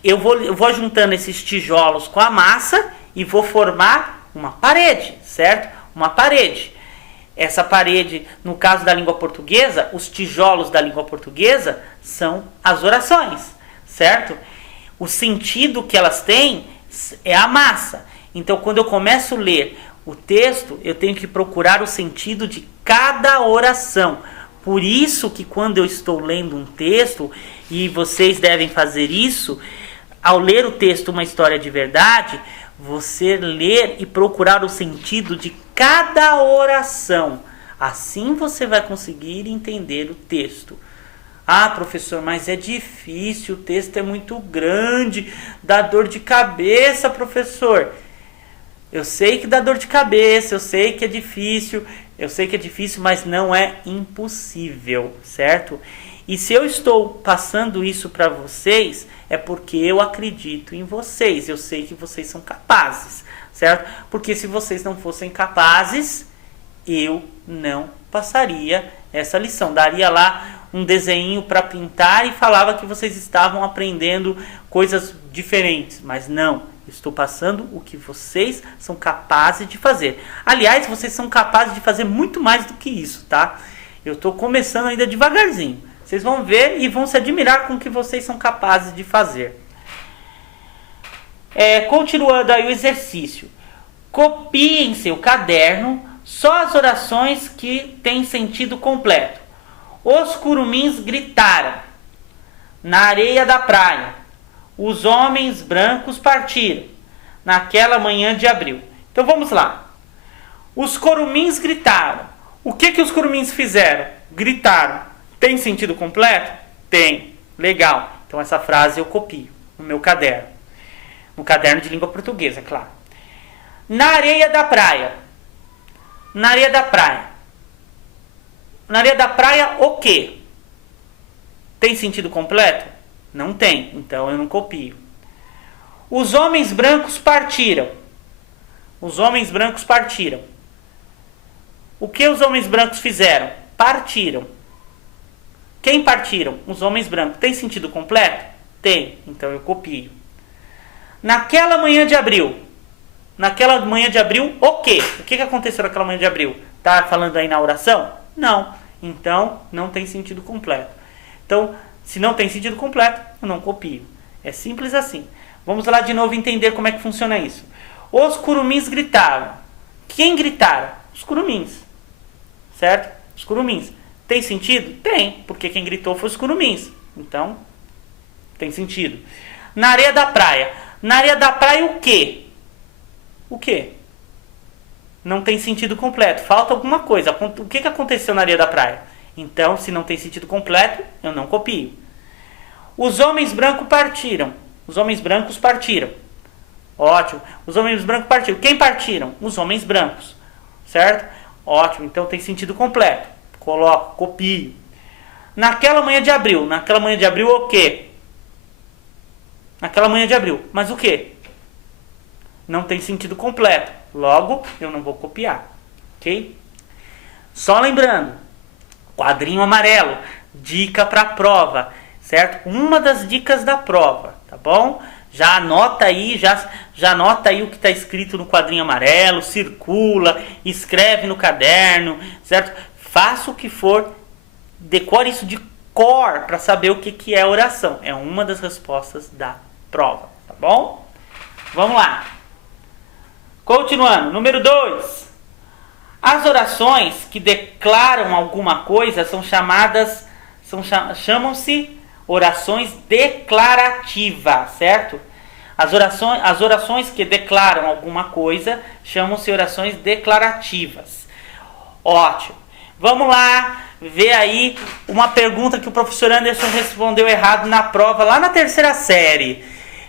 eu vou juntando esses tijolos com a massa e vou formar uma parede, certo? Uma parede. Essa parede, no caso da língua portuguesa, os tijolos da língua portuguesa são as orações, certo? O sentido que elas têm é a massa. Então, quando eu começo a ler o texto, eu tenho que procurar o sentido de cada oração. Por isso que quando eu estou lendo um texto, e vocês devem fazer isso, ao ler o texto Uma História de Verdade, você ler e procurar o sentido de cada oração. Assim você vai conseguir entender o texto. Ah, professor, mas é difícil, o texto é muito grande, dá dor de cabeça, professor. Eu sei que dá dor de cabeça, eu sei que é difícil, mas não é impossível, certo? E se eu estou passando isso para vocês, é porque eu acredito em vocês. Eu sei que vocês são capazes, certo? Porque se vocês não fossem capazes, eu não passaria essa lição. Daria lá um desenho para pintar e falava que vocês estavam aprendendo coisas diferentes. Mas não, estou passando o que vocês são capazes de fazer. Aliás, vocês são capazes de fazer muito mais do que isso, tá? Eu estou começando ainda devagarzinho. Vocês vão ver e vão se admirar com o que vocês são capazes de fazer. Continuando aí o exercício. Copie em seu caderno só as orações que têm sentido completo. Os curumins gritaram na areia da praia. Os homens brancos partiram naquela manhã de abril. Então vamos lá. Os curumins gritaram. O que os curumins fizeram? Gritaram. Tem sentido completo? Tem. Legal. Então essa frase eu copio no meu caderno. No caderno de língua portuguesa, claro. Na areia da praia. Na areia da praia. Na areia da praia o quê? Tem sentido completo? Não tem. Então eu não copio. Os homens brancos partiram. Os homens brancos partiram. O que os homens brancos fizeram? Partiram. Quem partiram? Os homens brancos. Tem sentido completo? Tem. Então eu copio. Naquela manhã de abril. Naquela manhã de abril, o quê? O que aconteceu naquela manhã de abril? Tá falando aí na oração? Não. Então não tem sentido completo. Então, se não tem sentido completo, eu não copio. É simples assim. Vamos lá de novo entender como é que funciona isso. Os curumins gritaram. Quem gritaram? Os curumins. Certo? Os curumins. Tem sentido? Tem, porque quem gritou foi os curumins. Então, tem sentido. Na areia da praia. Na areia da praia o quê? O quê? Não tem sentido completo. Falta alguma coisa. O que aconteceu na areia da praia? Então, se não tem sentido completo, eu não copio. Os homens brancos partiram. Os homens brancos partiram. Ótimo. Os homens brancos partiram. Quem partiram? Os homens brancos. Certo? Ótimo. Então, tem sentido completo. Coloco, copio. Naquela manhã de abril. Naquela manhã de abril o quê? Naquela manhã de abril. Mas o quê? Não tem sentido completo. Logo, eu não vou copiar. Ok? Só lembrando. Quadrinho amarelo. Dica para a prova. Certo? Uma das dicas da prova. Tá bom? Já anota aí, já anota aí o que está escrito no quadrinho amarelo. Circula. Escreve no caderno. Certo? Faça o que for, decore isso de cor para saber o que é oração. É uma das respostas da prova, tá bom? Vamos lá. Continuando, número 2. As orações que declaram alguma coisa chamam-se orações declarativas, certo? As orações que declaram alguma coisa chamam-se orações declarativas. Ótimo. Vamos lá ver aí uma pergunta que o professor Anderson respondeu errado na prova lá na 3ª série.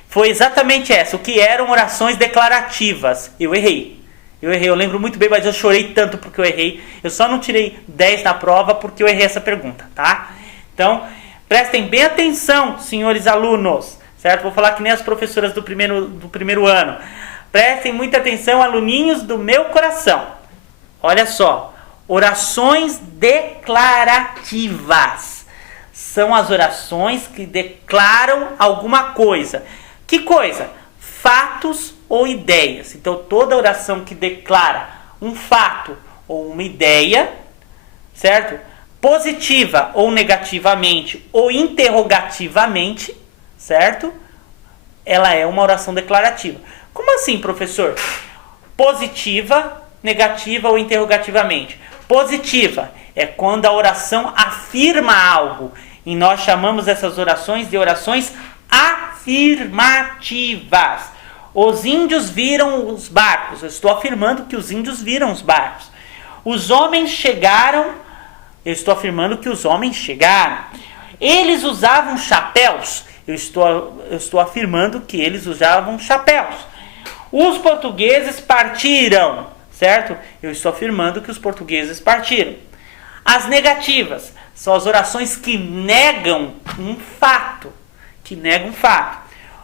Foi exatamente essa. O que eram orações declarativas? Eu errei. Eu lembro muito bem, mas eu chorei tanto porque eu errei. Eu só não tirei 10 na prova porque eu errei essa pergunta, tá? Então, prestem bem atenção, senhores alunos. Certo? Vou falar que nem as professoras do primeiro ano. Prestem muita atenção, aluninhos do meu coração. Olha só. Orações declarativas. São as orações que declaram alguma coisa. Que coisa? Fatos ou ideias. Então, toda oração que declara um fato ou uma ideia, certo? Positiva ou negativamente ou interrogativamente, certo? Ela é uma oração declarativa. Como assim, professor? Positiva, negativa ou interrogativamente. Positiva é quando a oração afirma algo. E nós chamamos essas orações de orações afirmativas. Os índios viram os barcos. Eu estou afirmando que os índios viram os barcos. Os homens chegaram. Eu estou afirmando que os homens chegaram. Eles usavam chapéus. Eu estou afirmando que eles usavam chapéus. Os portugueses partiram, certo? Eu estou afirmando que os portugueses partiram. As negativas são as orações que negam um fato.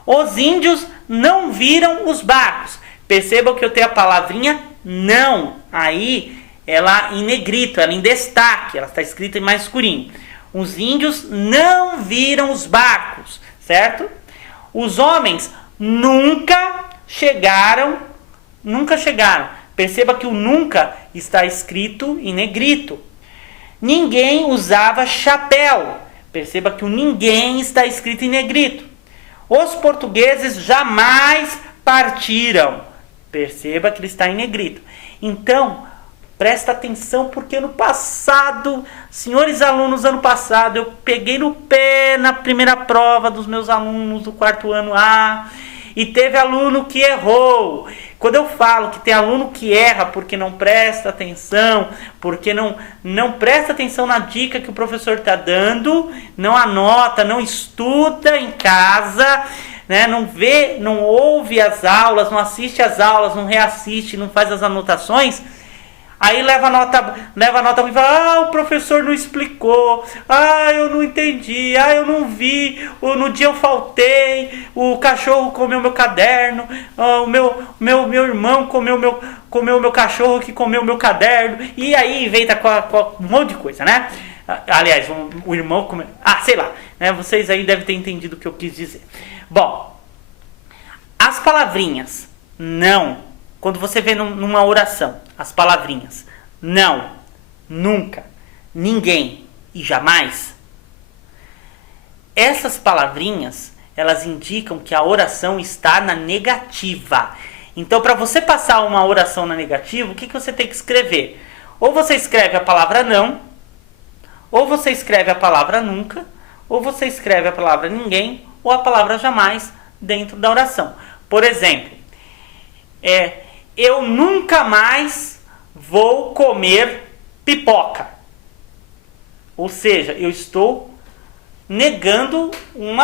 Os índios não viram os barcos. Percebam que eu tenho a palavrinha não. Aí, ela em negrito, ela em destaque. Ela está escrita em mais escurinho. Os índios não viram os barcos, certo? Os homens nunca chegaram. Perceba que o nunca está escrito em negrito. Ninguém usava chapéu. Perceba que o ninguém está escrito em negrito. Os portugueses jamais partiram. Perceba que ele está em negrito. Então, presta atenção, porque ano passado, senhores alunos, ano passado, eu peguei no pé na primeira prova dos meus alunos do quarto ano A, e teve aluno que errou. Quando eu falo que tem aluno que erra porque não presta atenção, porque não presta atenção na dica que o professor está dando, não anota, não estuda em casa, né, não ouve as aulas, não assiste as aulas, não reassiste, não faz as anotações, aí leva nota e fala: o professor não explicou, eu não entendi, eu não vi, no dia eu faltei, o cachorro comeu meu caderno, o meu irmão comeu meu cachorro que comeu meu caderno, e aí inventa com um monte de coisa, né? Aliás, o irmão comeu, sei lá, né? Vocês aí devem ter entendido o que eu quis dizer. Bom, as palavrinhas não, quando você vê numa oração, as palavrinhas não, nunca, ninguém e jamais, essas palavrinhas, elas indicam que a oração está na negativa. Então, para você passar uma oração na negativa, o que você tem que escrever? Ou você escreve a palavra não, ou você escreve a palavra nunca, ou você escreve a palavra ninguém, ou a palavra jamais dentro da oração. Por exemplo, eu nunca mais vou comer pipoca. Ou seja, eu estou negando um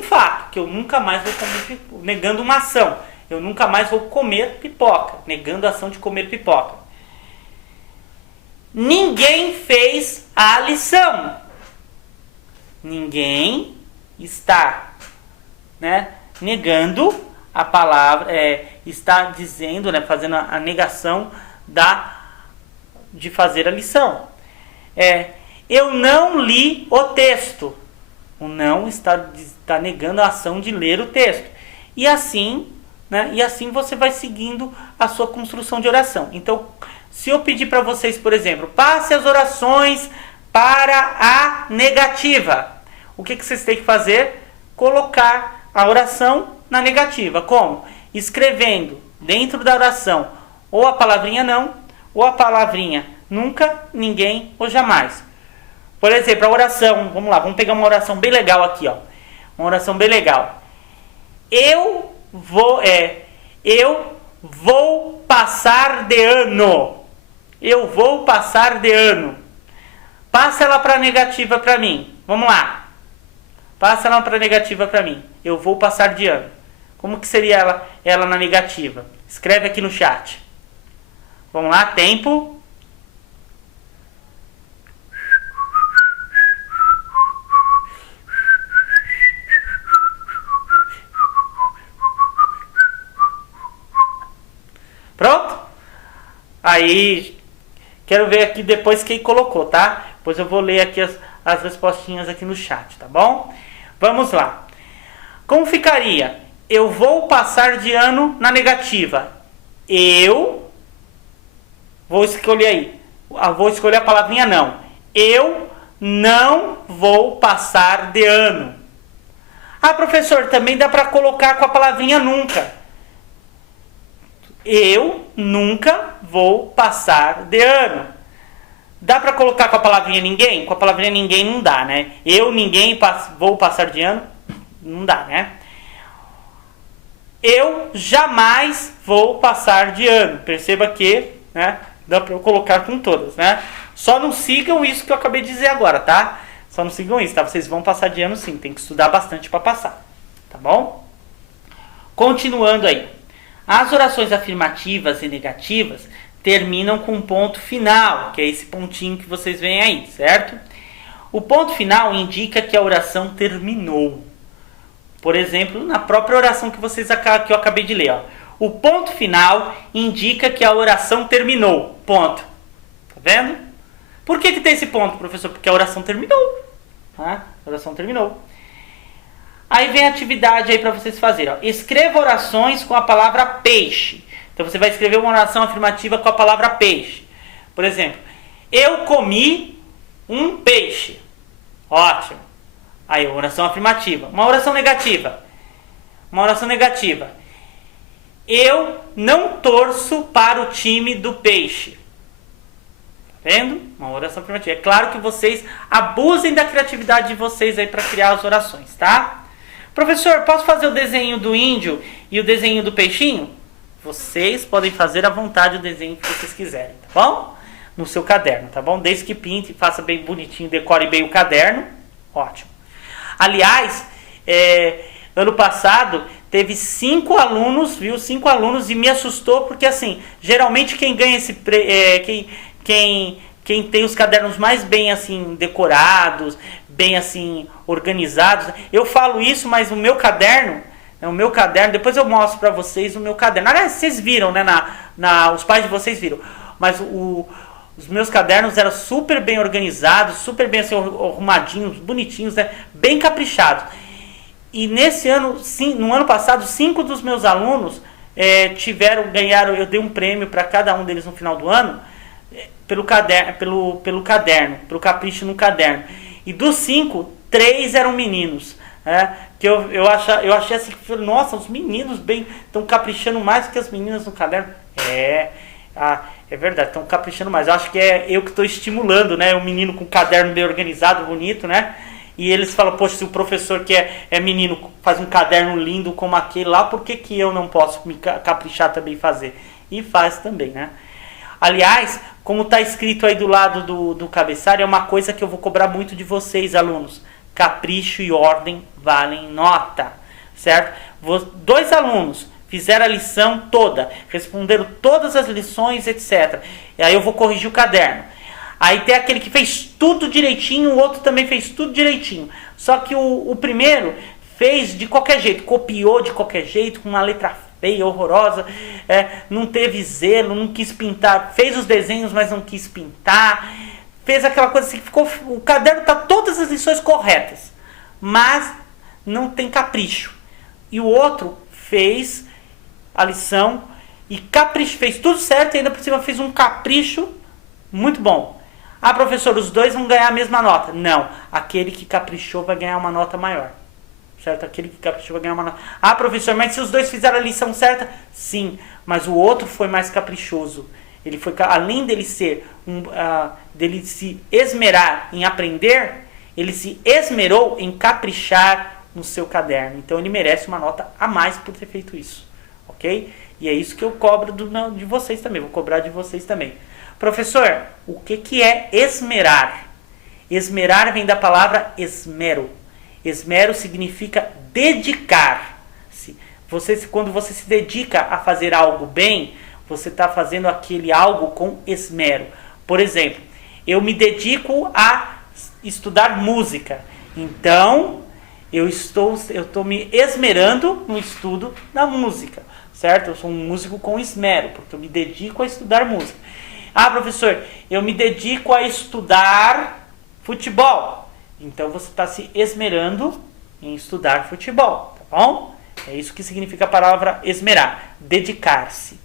fato, que eu nunca mais vou comer pipoca. Negando uma ação, eu nunca mais vou comer pipoca. Negando a ação de comer pipoca. Ninguém fez a lição. Ninguém está, né, negando a palavra, está dizendo, né, fazendo a negação de fazer a lição. Eu não li o texto. O não está negando a ação de ler o texto. E assim, né, você vai seguindo a sua construção de oração. Então, se eu pedir para vocês, por exemplo, passe as orações para a negativa, o que vocês têm que fazer? Colocar a oração na negativa. Como? Escrevendo dentro da oração ou a palavrinha não, ou a palavrinha nunca, ninguém ou jamais. Por exemplo, a oração, vamos lá, vamos pegar uma oração bem legal aqui, ó. Uma oração bem legal. Eu vou passar de ano. Eu vou passar de ano. Passa ela para negativa para mim. Vamos lá. Passa ela para negativa para mim. Eu vou passar de ano. Como que seria ela na negativa? Escreve aqui no chat. Vamos lá, tempo. Pronto? Aí, quero ver aqui depois quem colocou, tá? Depois eu vou ler aqui as respostinhas aqui no chat, tá bom? Vamos lá. Como ficaria? Eu vou passar de ano na negativa. Eu vou escolher aí. Vou escolher a palavrinha não. Eu não vou passar de ano. Professor, também dá para colocar com a palavrinha nunca. Eu nunca vou passar de ano. Dá para colocar com a palavrinha ninguém? Com a palavrinha ninguém não dá, né? Eu, ninguém, vou passar de ano. Não dá, né? Eu jamais vou passar de ano. Perceba que, né, dá para eu colocar com todas, né? Só não sigam isso que eu acabei de dizer agora, tá? Só não sigam isso, tá? Vocês vão passar de ano sim. Tem que estudar bastante para passar. Tá bom? Continuando aí. As orações afirmativas e negativas terminam com um ponto final, que é esse pontinho que vocês veem aí, certo? O ponto final indica que a oração terminou. Por exemplo, na própria oração que eu acabei de ler, ó. O ponto final indica que a oração terminou. Ponto. Tá vendo? Por que tem esse ponto, professor? Porque a oração terminou. Tá? A oração terminou. Aí vem a atividade aí para vocês fazerem. Ó. Escreva orações com a palavra peixe. Então você vai escrever uma oração afirmativa com a palavra peixe. Por exemplo, eu comi um peixe. Ótimo. Aí, oração afirmativa. Uma oração negativa. Uma oração negativa. Eu não torço para o time do peixe. Tá vendo? Uma oração afirmativa. É claro que vocês abusem da criatividade de vocês aí para criar as orações, tá? Professor, posso fazer o desenho do índio e o desenho do peixinho? Vocês podem fazer à vontade o desenho que vocês quiserem, tá bom? No seu caderno, tá bom? Desde que pinte, faça bem bonitinho, decore bem o caderno. Ótimo. Aliás, ano passado teve 5 alunos, viu? 5 alunos e me assustou porque assim, geralmente quem ganha quem tem os cadernos mais bem assim decorados, bem assim organizados. Eu falo isso, mas o meu caderno, depois eu mostro para vocês o meu caderno. Aliás, vocês viram, né? Os pais de vocês viram. Mas os meus cadernos eram super bem organizados, super bem assim, arrumadinhos, bonitinhos, né? Bem caprichados. E nesse ano, no ano passado, 5 dos meus alunos ganharam, eu dei um prêmio para cada um deles no final do ano, pelo capricho no caderno. E dos 5, 3 eram meninos. Que eu achei assim, nossa, os meninos estão caprichando mais do que as meninas no caderno. É verdade, estão caprichando mais. Eu acho que é eu que estou estimulando, né? O menino com o caderno bem organizado, bonito, né? E eles falam, poxa, se o professor que é menino faz um caderno lindo como aquele lá, por que eu não posso me caprichar também e fazer? E faz também, né? Aliás, como está escrito aí do lado do cabeçalho, é uma coisa que eu vou cobrar muito de vocês, alunos. Capricho e ordem valem nota, certo? 2 alunos fizeram a lição toda, responderam todas as lições, etc. E aí eu vou corrigir o caderno. Aí tem aquele que fez tudo direitinho, o outro também fez tudo direitinho. Só que o primeiro fez de qualquer jeito, copiou de qualquer jeito, com uma letra feia, horrorosa, não teve zelo, não quis pintar, fez os desenhos, mas não quis pintar, fez aquela coisa assim, o caderno está todas as lições corretas, mas não tem capricho. E o outro fez a lição e fez tudo certo e ainda por cima fez um capricho muito bom. Ah, professor, os 2 vão ganhar a mesma nota. Não, aquele que caprichou vai ganhar uma nota maior. Certo? Aquele que caprichou vai ganhar uma nota. Ah, professor, mas se os 2 fizeram a lição certa? Sim, mas o outro foi mais caprichoso. Ele foi, além dele dele se esmerar em aprender, ele se esmerou em caprichar no seu caderno. Então ele merece uma nota a mais por ter feito isso. Ok? E é isso que eu cobro de vocês também. Vou cobrar de vocês também. Professor, o que é esmerar? Esmerar vem da palavra esmero. Esmero significa dedicar-se. Quando você se dedica a fazer algo bem, você está fazendo aquele algo com esmero. Por exemplo, eu me dedico a estudar música. Então, eu estou me esmerando no estudo da música. Certo? Eu sou um músico com esmero, porque eu me dedico a estudar música. Ah, professor, eu me dedico a estudar futebol. Então você está se esmerando em estudar futebol, tá bom? É isso que significa a palavra esmerar, dedicar-se.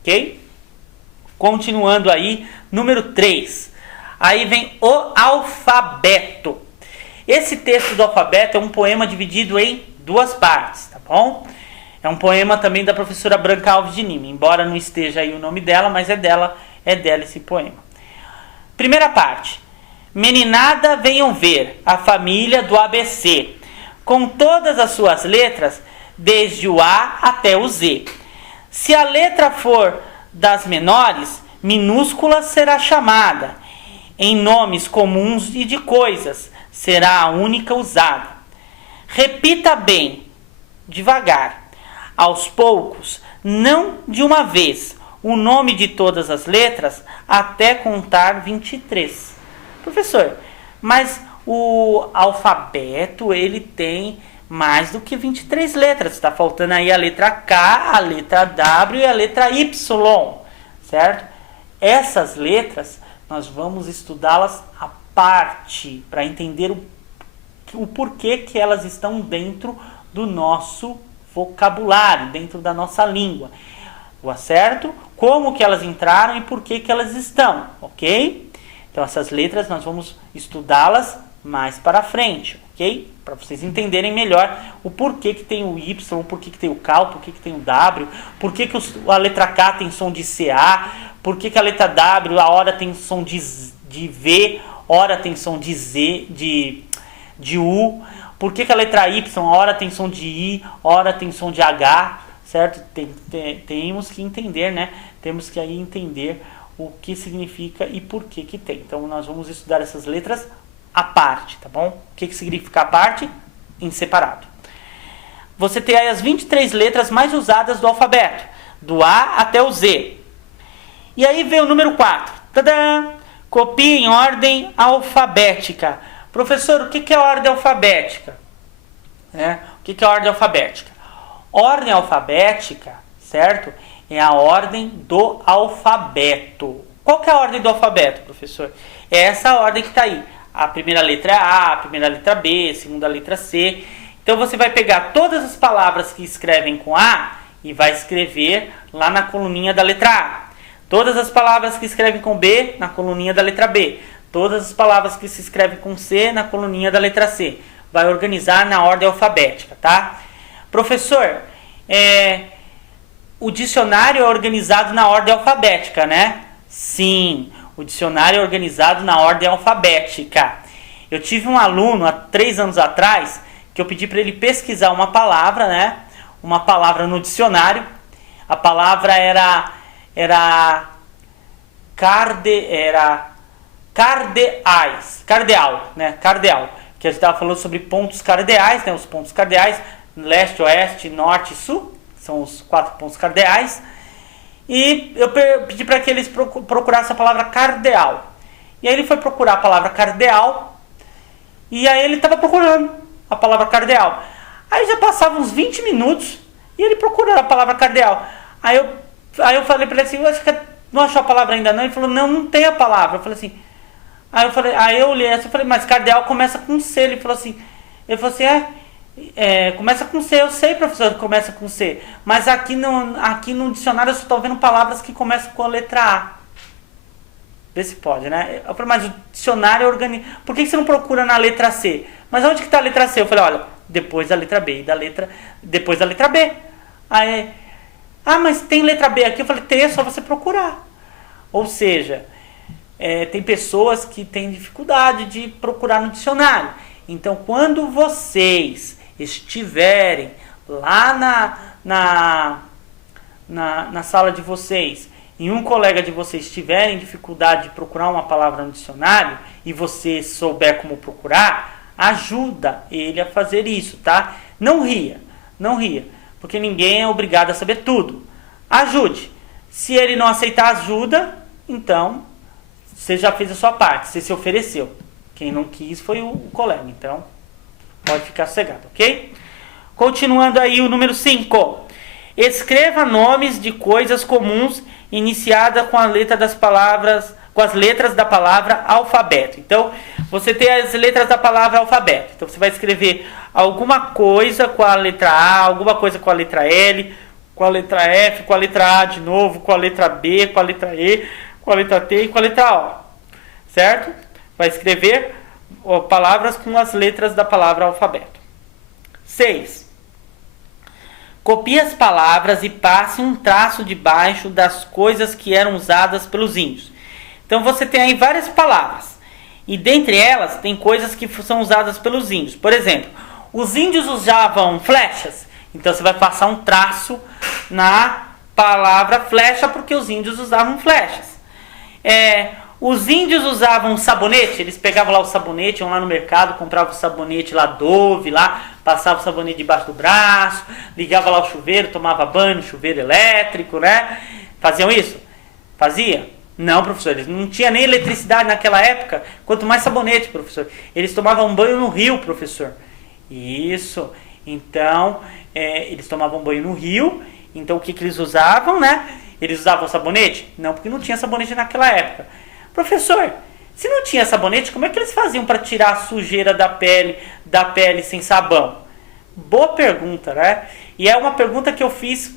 Ok? Continuando aí, número 3. Aí vem o alfabeto. Esse texto do alfabeto é um poema dividido em 2 partes, tá bom? É um poema também da professora Branca Alves de Lima, embora não esteja aí o nome dela, mas é dela esse poema. Primeira parte. Meninada, venham ver a família do ABC, com todas as suas letras, desde o A até o Z. Se a letra for das menores, minúscula será chamada. Em nomes comuns e de coisas, será a única usada. Repita bem, devagar. aos poucos, não de uma vez, o nome de todas as letras até contar 23. Professor, mas o alfabeto ele tem mais do que 23 letras. Está faltando aí a letra K, a letra W e a letra Y, certo? Essas letras nós vamos estudá-las à parte para entender o porquê que elas estão dentro do nosso vocabulário, dentro da nossa língua. Certo? Como que elas entraram e por que elas estão, ok? Então essas letras nós vamos estudá-las mais para frente, ok? Para vocês entenderem melhor o porquê que tem o Y, o porquê que tem o K, o porquê que tem o W, porquê que a letra K tem som de CA, porquê que a letra W a hora tem som de V, hora tem som de Z, de U, porquê que a letra Y a hora tem som de I, hora tem som de H, certo? Temos que entender, né? Temos que aí entender o que significa e por que que tem. Então nós vamos estudar essas letras à parte, tá bom? O que significa à parte? Em separado. Você tem aí as 23 letras mais usadas do alfabeto, do A até o Z. E aí vem o número 4. Tadã! Copie em ordem alfabética. Professor, o que é ordem alfabética? O que é ordem alfabética? Ordem alfabética, certo? É a ordem do alfabeto. Qual que é a ordem do alfabeto, professor? É essa ordem que está aí. A primeira letra é A, a primeira letra B, a segunda letra C. Então você vai pegar todas as palavras que escrevem com A e vai escrever lá na coluninha da letra A. Todas as palavras que escrevem com B, na coluninha da letra B. Todas as palavras que se escrevem com C, na coluninha da letra C. Vai organizar na ordem alfabética, tá? Professor, o dicionário é organizado na ordem alfabética, né? Sim, o dicionário é organizado na ordem alfabética. Eu tive um aluno há 3 anos atrás que eu pedi para ele pesquisar uma palavra, né? Uma palavra no dicionário. A palavra era cardeal, né? Cardeal, que a gente estava falando sobre pontos cardeais, né? Os pontos cardeais, leste, oeste, norte e sul, são os 4 pontos cardeais. E eu pedi para que eles procurassem a palavra cardeal. E aí ele foi procurar a palavra cardeal. E aí ele estava procurando a palavra cardeal. Aí já passavam uns 20 minutos e ele procurando a palavra cardeal. Aí eu falei para ele assim, não achou a palavra ainda não? Ele falou, não tem a palavra. Eu falei assim, aí eu olhei assim, eu falei, mas cardeal começa com C. Ele falou assim, começa com C, eu sei, professor, que começa com C. Mas aqui no dicionário eu só estou vendo palavras que começam com a letra A. Vê se pode, né? Eu falei, mas o dicionário organiza. Por que você não procura na letra C? Mas onde que está a letra C? Eu falei, olha, depois da letra B depois da letra B. Aí, mas tem letra B aqui? Eu falei, tem, é só você procurar. Ou seja, tem pessoas que têm dificuldade de procurar no dicionário. Então, quando vocês estiverem lá na sala de vocês e um colega de vocês tiverem dificuldade de procurar uma palavra no dicionário e você souber como procurar, ajuda ele a fazer isso, tá? Não ria, porque ninguém é obrigado a saber tudo. Ajude. Se ele não aceitar ajuda, então você já fez a sua parte, você se ofereceu. Quem não quis foi o colega, então pode ficar sossegado, ok? Continuando aí o número 5. Escreva nomes de coisas comuns iniciada com a letra das palavras, com as letras da palavra alfabeto. Então, você tem as letras da palavra alfabeto. Então, você vai escrever alguma coisa com a letra A, alguma coisa com a letra L, com a letra F, com a letra A de novo, com a letra B, com a letra E, com a letra T e com a letra O. Certo? Vai escrever palavras com as letras da palavra alfabeto. 6. Copie as palavras e passe um traço debaixo das coisas que eram usadas pelos índios. Então você tem aí várias palavras. E dentre elas tem coisas que são usadas pelos índios. Por exemplo, os índios usavam flechas. Então você vai passar um traço na palavra flecha porque os índios usavam flechas. Os índios usavam sabonete, eles pegavam lá o sabonete, iam lá no mercado, compravam o sabonete lá Dove, lá, passavam o sabonete debaixo do braço, ligavam lá o chuveiro, tomava banho, chuveiro elétrico, né? Faziam isso? Fazia? Não, professor, eles não tinham nem eletricidade naquela época, quanto mais sabonete, professor. Eles tomavam banho no rio, professor. Isso, então, eles tomavam banho no rio, então o que eles usavam, né? Eles usavam sabonete? Não, porque não tinha sabonete naquela época. Professor, se não tinha sabonete, como é que eles faziam para tirar a sujeira da pele sem sabão? Boa pergunta, né? E é uma pergunta que eu fiz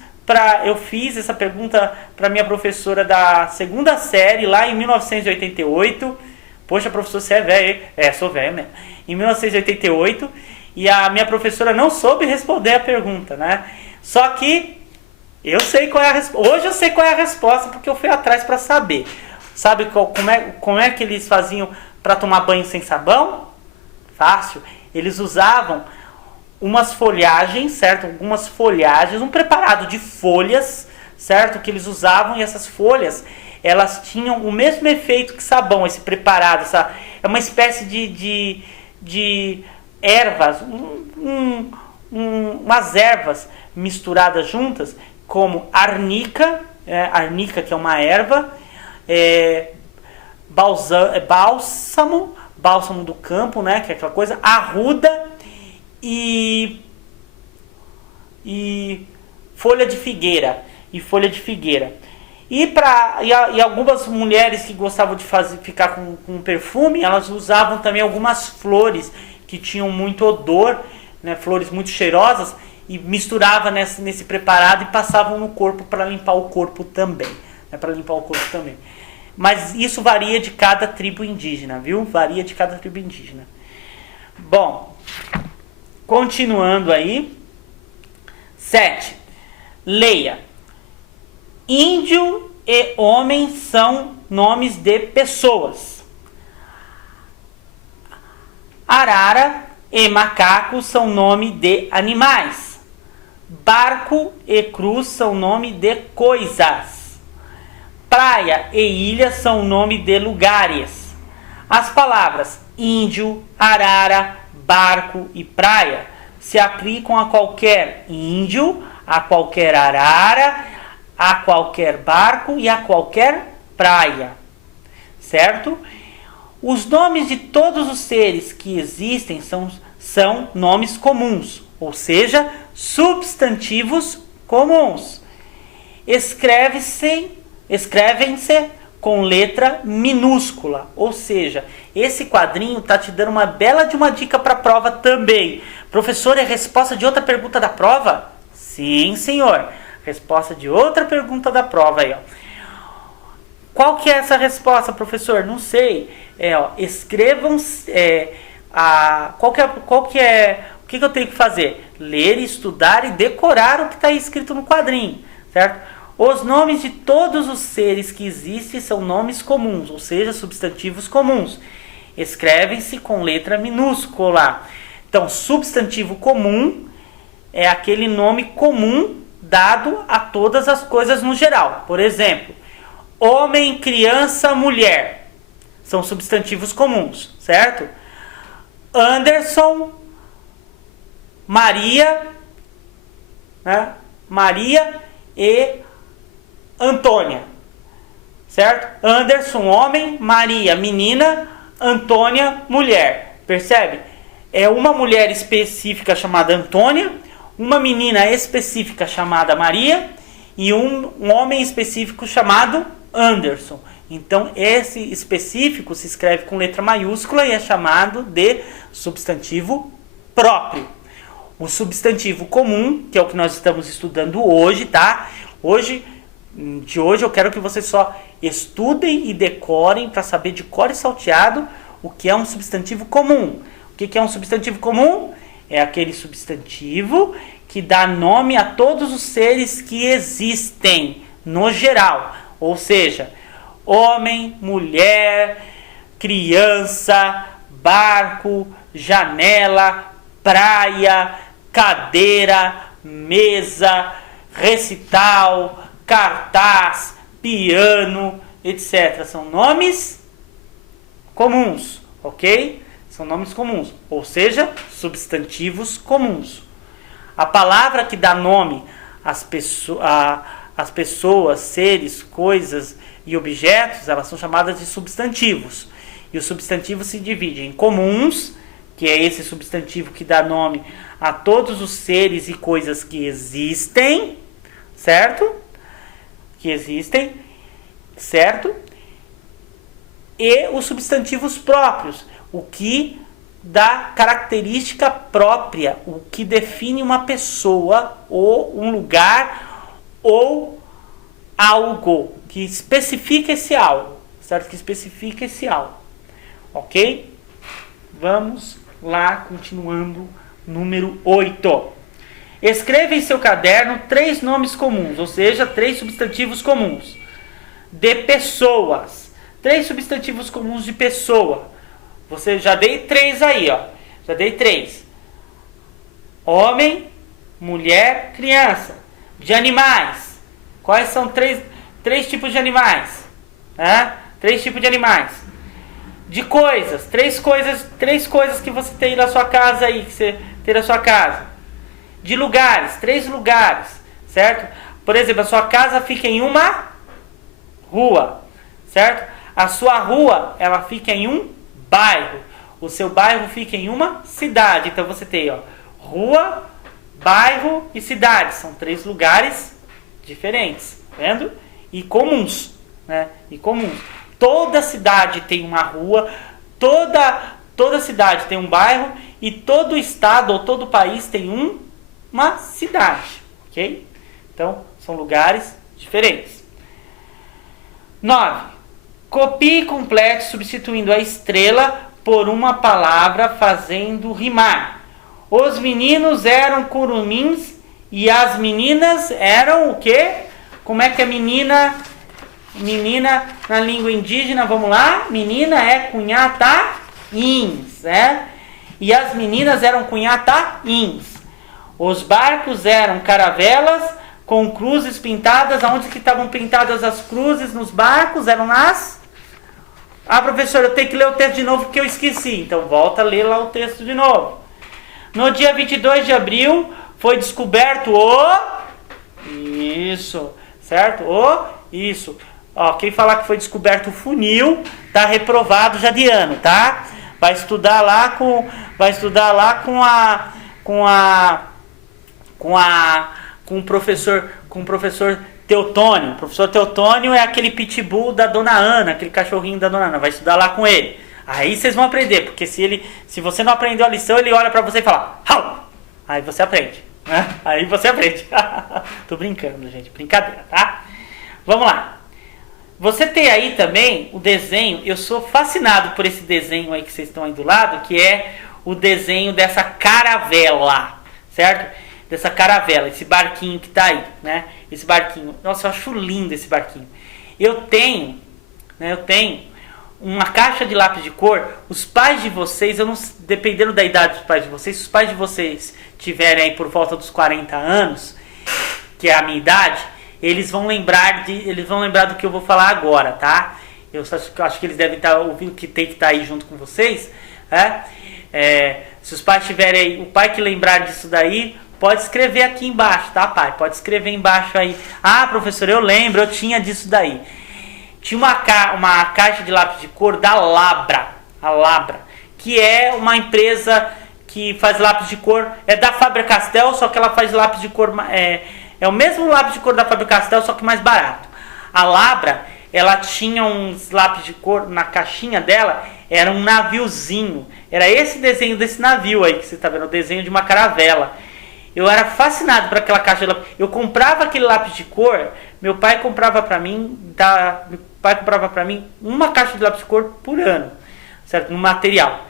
essa pergunta para minha professora da segunda série lá em 1988. Poxa, professor, você é velho, hein? Sou velho mesmo. Em 1988, e a minha professora não soube responder a pergunta, né? Só que eu sei qual é a resposta. Hoje eu sei qual é a resposta porque eu fui atrás para saber. Sabe como é que eles faziam para tomar banho sem sabão? Fácil. Eles usavam umas folhagens, certo? Algumas folhagens, um preparado de folhas, certo? Que eles usavam, e essas folhas, elas tinham o mesmo efeito que sabão, esse preparado. É uma espécie de ervas, umas ervas misturadas juntas, como arnica, que é uma erva, bálsamo do campo, né, que é aquela coisa, arruda e folha de figueira. E algumas mulheres que gostavam de ficar com perfume, elas usavam também algumas flores que tinham muito odor, né, flores muito cheirosas, e misturava nesse preparado e passavam no corpo para limpar o corpo também. Mas isso varia de cada tribo indígena, viu? Varia de cada tribo indígena. Bom, continuando aí. 7. Leia. Índio e homem são nomes de pessoas. Arara e macaco são nome de animais. Barco e cruz são nome de coisas. Praia e ilha são nome de lugares. As palavras índio, arara, barco e praia se aplicam a qualquer índio, a qualquer arara, a qualquer barco e a qualquer praia. Certo? Os nomes de todos os seres que existem são nomes comuns, ou seja, substantivos comuns. Escrevem-se com letra minúscula, ou seja, esse quadrinho está te dando uma bela de uma dica para a prova também. Professor, é a resposta de outra pergunta da prova? Sim, senhor. Resposta de outra pergunta da prova aí, ó. Qual que é essa resposta, professor? Não sei. Escrevam. O que eu tenho que fazer? Ler, estudar e decorar o que está escrito no quadrinho, certo? Os nomes de todos os seres que existem são nomes comuns, ou seja, substantivos comuns. Escrevem-se com letra minúscula. Então, substantivo comum é aquele nome comum dado a todas as coisas no geral. Por exemplo, homem, criança, mulher. São substantivos comuns, certo? Anderson, Maria, né? Maria e Antônia, certo? Anderson, homem, Maria, menina, Antônia, mulher. Percebe? É uma mulher específica chamada Antônia, uma menina específica chamada Maria e um homem específico chamado Anderson. Então, esse específico se escreve com letra maiúscula e é chamado de substantivo próprio. O substantivo comum, que é o que nós estamos estudando hoje, tá? Hoje eu quero que vocês só estudem e decorem para saber de cor e salteado o que é um substantivo comum. O que é um substantivo comum? É aquele substantivo que dá nome a todos os seres que existem no geral. Ou seja, homem, mulher, criança, barco, janela, praia, cadeira, mesa, recital, cartaz, piano, etc. São nomes comuns, ok? São nomes comuns, ou seja, substantivos comuns. A palavra que dá nome às pessoas, seres, coisas e objetos, elas são chamadas de substantivos. E os substantivos se dividem em comuns, que é esse substantivo que dá nome a todos os seres e coisas que existem, certo? Que existem, certo? E os substantivos próprios, o que dá característica própria, o que define uma pessoa, ou um lugar, ou algo, que especifica esse algo, certo? Que especifica esse algo, ok? Vamos lá, continuando, número 8. Escreva em seu caderno 3 nomes comuns, ou seja, 3 substantivos comuns de pessoas. 3 substantivos comuns de pessoa. Você já dei 3 aí, ó. Já dei 3. Homem, mulher, criança. De animais. Quais são 3 tipos de animais? 3 tipos de animais. De coisas. 3 coisas que você tem na sua casa aí, que você tem na sua casa. De lugares. 3 lugares, certo? Por exemplo, a sua casa fica em uma rua, certo? A sua rua, ela fica em um bairro. O seu bairro fica em uma cidade. Então você tem, ó, rua, bairro e cidade. São 3 lugares diferentes, tá vendo? E comuns, né? E comuns. Toda cidade tem uma rua, toda cidade tem um bairro e todo estado ou todo país tem uma cidade, ok? Então, são lugares diferentes. 9. Copie e complete substituindo a estrela por uma palavra fazendo rimar. Os meninos eram curumins e as meninas eram o quê? Como é que é menina na língua indígena? Vamos lá. Menina é cunhatains, né? E as meninas eram cunhatains. Os barcos eram caravelas com cruzes pintadas. Aonde que estavam pintadas as cruzes nos barcos? Eram nas... Ah, professor, eu tenho que ler o texto de novo porque eu esqueci. Então, volta a ler lá o texto de novo. No dia 22 de abril, foi descoberto o... Isso, certo? Isso. Ó, quem falar que foi descoberto o funil, tá reprovado já de ano, tá? Vai estudar lá com o professor Teotônio. O professor Teotônio é aquele pitbull da Dona Ana, aquele cachorrinho da Dona Ana. Vai estudar lá com ele. Aí vocês vão aprender, porque se você não aprendeu a lição, ele olha pra você e fala, Hau! Aí você aprende, né? Aí você aprende. Tô brincando, gente, brincadeira, tá? Vamos lá. Você tem aí também o desenho. Eu sou fascinado por esse desenho aí que vocês estão aí do lado, que é o desenho dessa caravela, certo? Dessa caravela, esse barquinho que tá aí, né? Esse barquinho. Nossa, eu acho lindo esse barquinho. Eu tenho uma caixa de lápis de cor. Os pais de vocês, eu não, dependendo da idade dos pais de vocês, se os pais de vocês tiverem aí por volta dos 40 anos, que é a minha idade, eles vão lembrar do que eu vou falar agora, tá? Eu acho que eles devem estar ouvindo, que tem que estar aí junto com vocês, né? Se os pais tiverem aí, o pai que lembrar disso daí, pode escrever aqui embaixo, tá, pai? Pode escrever embaixo aí. Ah, professor, eu lembro, eu tinha disso daí. Tinha uma caixa de lápis de cor da Labra. A Labra, que é uma empresa que faz lápis de cor. É da Faber-Castell, só que ela faz lápis de cor... É o mesmo lápis de cor da Faber-Castell, só que mais barato. A Labra, ela tinha uns lápis de cor na caixinha dela. Era um naviozinho. Era esse desenho desse navio aí que você tá vendo. O desenho de uma caravela. Eu era fascinado por aquela caixa de lápis. Eu comprava aquele lápis de cor. Meu pai comprava para mim, uma caixa de lápis de cor por ano, certo? No material.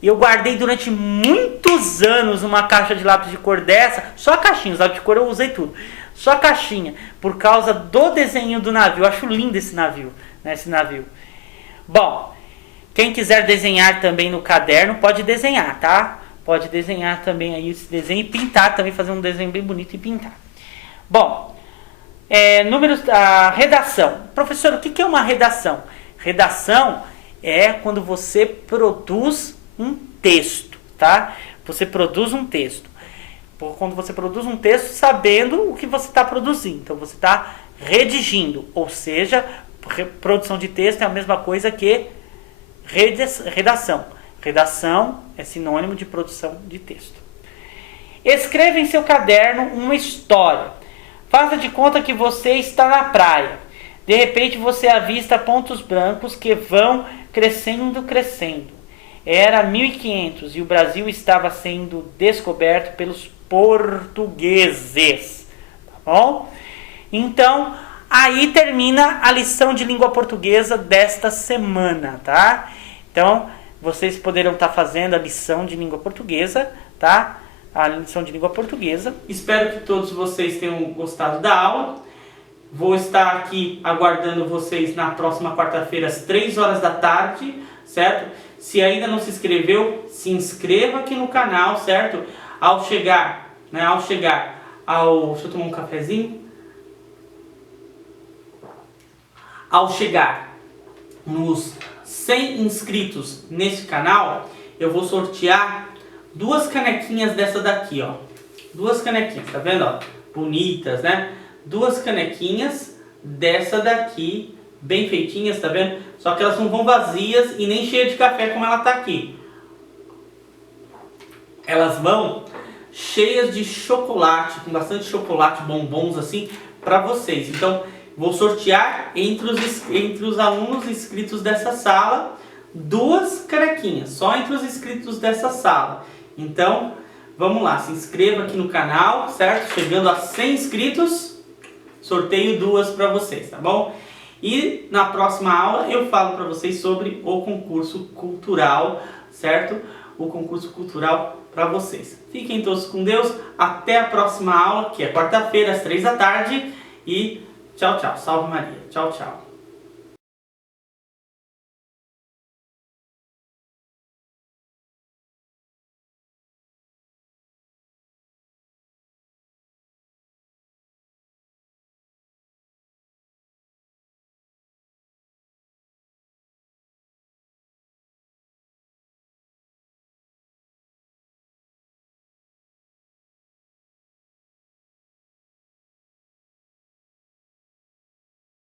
E eu guardei durante muitos anos uma caixa de lápis de cor dessa. Só a caixinha, os lápis de cor eu usei tudo. Só a caixinha, por causa do desenho do navio. Eu acho lindo esse navio, né? Esse navio. Bom, quem quiser desenhar também no caderno, pode desenhar, tá? Pode desenhar também aí esse desenho e pintar também, fazer um desenho bem bonito e pintar. Bom, números da redação. Professor, o que é uma redação? Redação é quando você produz um texto, tá? Você produz um texto. Quando você produz um texto sabendo o que você está produzindo. Então você está redigindo, ou seja, produção de texto é a mesma coisa que redação. Redação é sinônimo de produção de texto. Escreva em seu caderno uma história. Faça de conta que você está na praia. De repente você avista pontos brancos que vão crescendo. Era 1500 e o Brasil estava sendo descoberto pelos portugueses. Tá bom? Então, aí termina a lição de língua portuguesa desta semana, tá? Então, vocês poderão estar fazendo a lição de língua portuguesa, tá? A lição de língua portuguesa. Espero que todos vocês tenham gostado da aula. Vou estar aqui aguardando vocês na próxima quarta-feira às 3 horas da tarde, certo? Se ainda não se inscreveu, se inscreva aqui no canal, certo? Ao chegar, deixa eu tomar um cafezinho. Ao chegar nos 100 inscritos nesse canal, eu vou sortear 2 canequinhas dessa daqui, ó. 2 canequinhas, tá vendo, ó? Bonitas, né? 2 canequinhas dessa daqui, bem feitinhas, tá vendo? Só que elas não vão vazias e nem cheias de café como ela tá aqui. Elas vão cheias de chocolate, com bastante chocolate, bombons assim, para vocês. Então, vou sortear entre os alunos inscritos dessa sala 2 canequinhas, só entre os inscritos dessa sala. Então, vamos lá, se inscreva aqui no canal, certo? Chegando a 100 inscritos, sorteio 2 para vocês, tá bom? E na próxima aula eu falo para vocês sobre o concurso cultural, certo? O concurso cultural para vocês. Fiquem todos com Deus, até a próxima aula, que é quarta-feira às 3 da tarde. E tchau, tchau. Salve Maria. Tchau, tchau.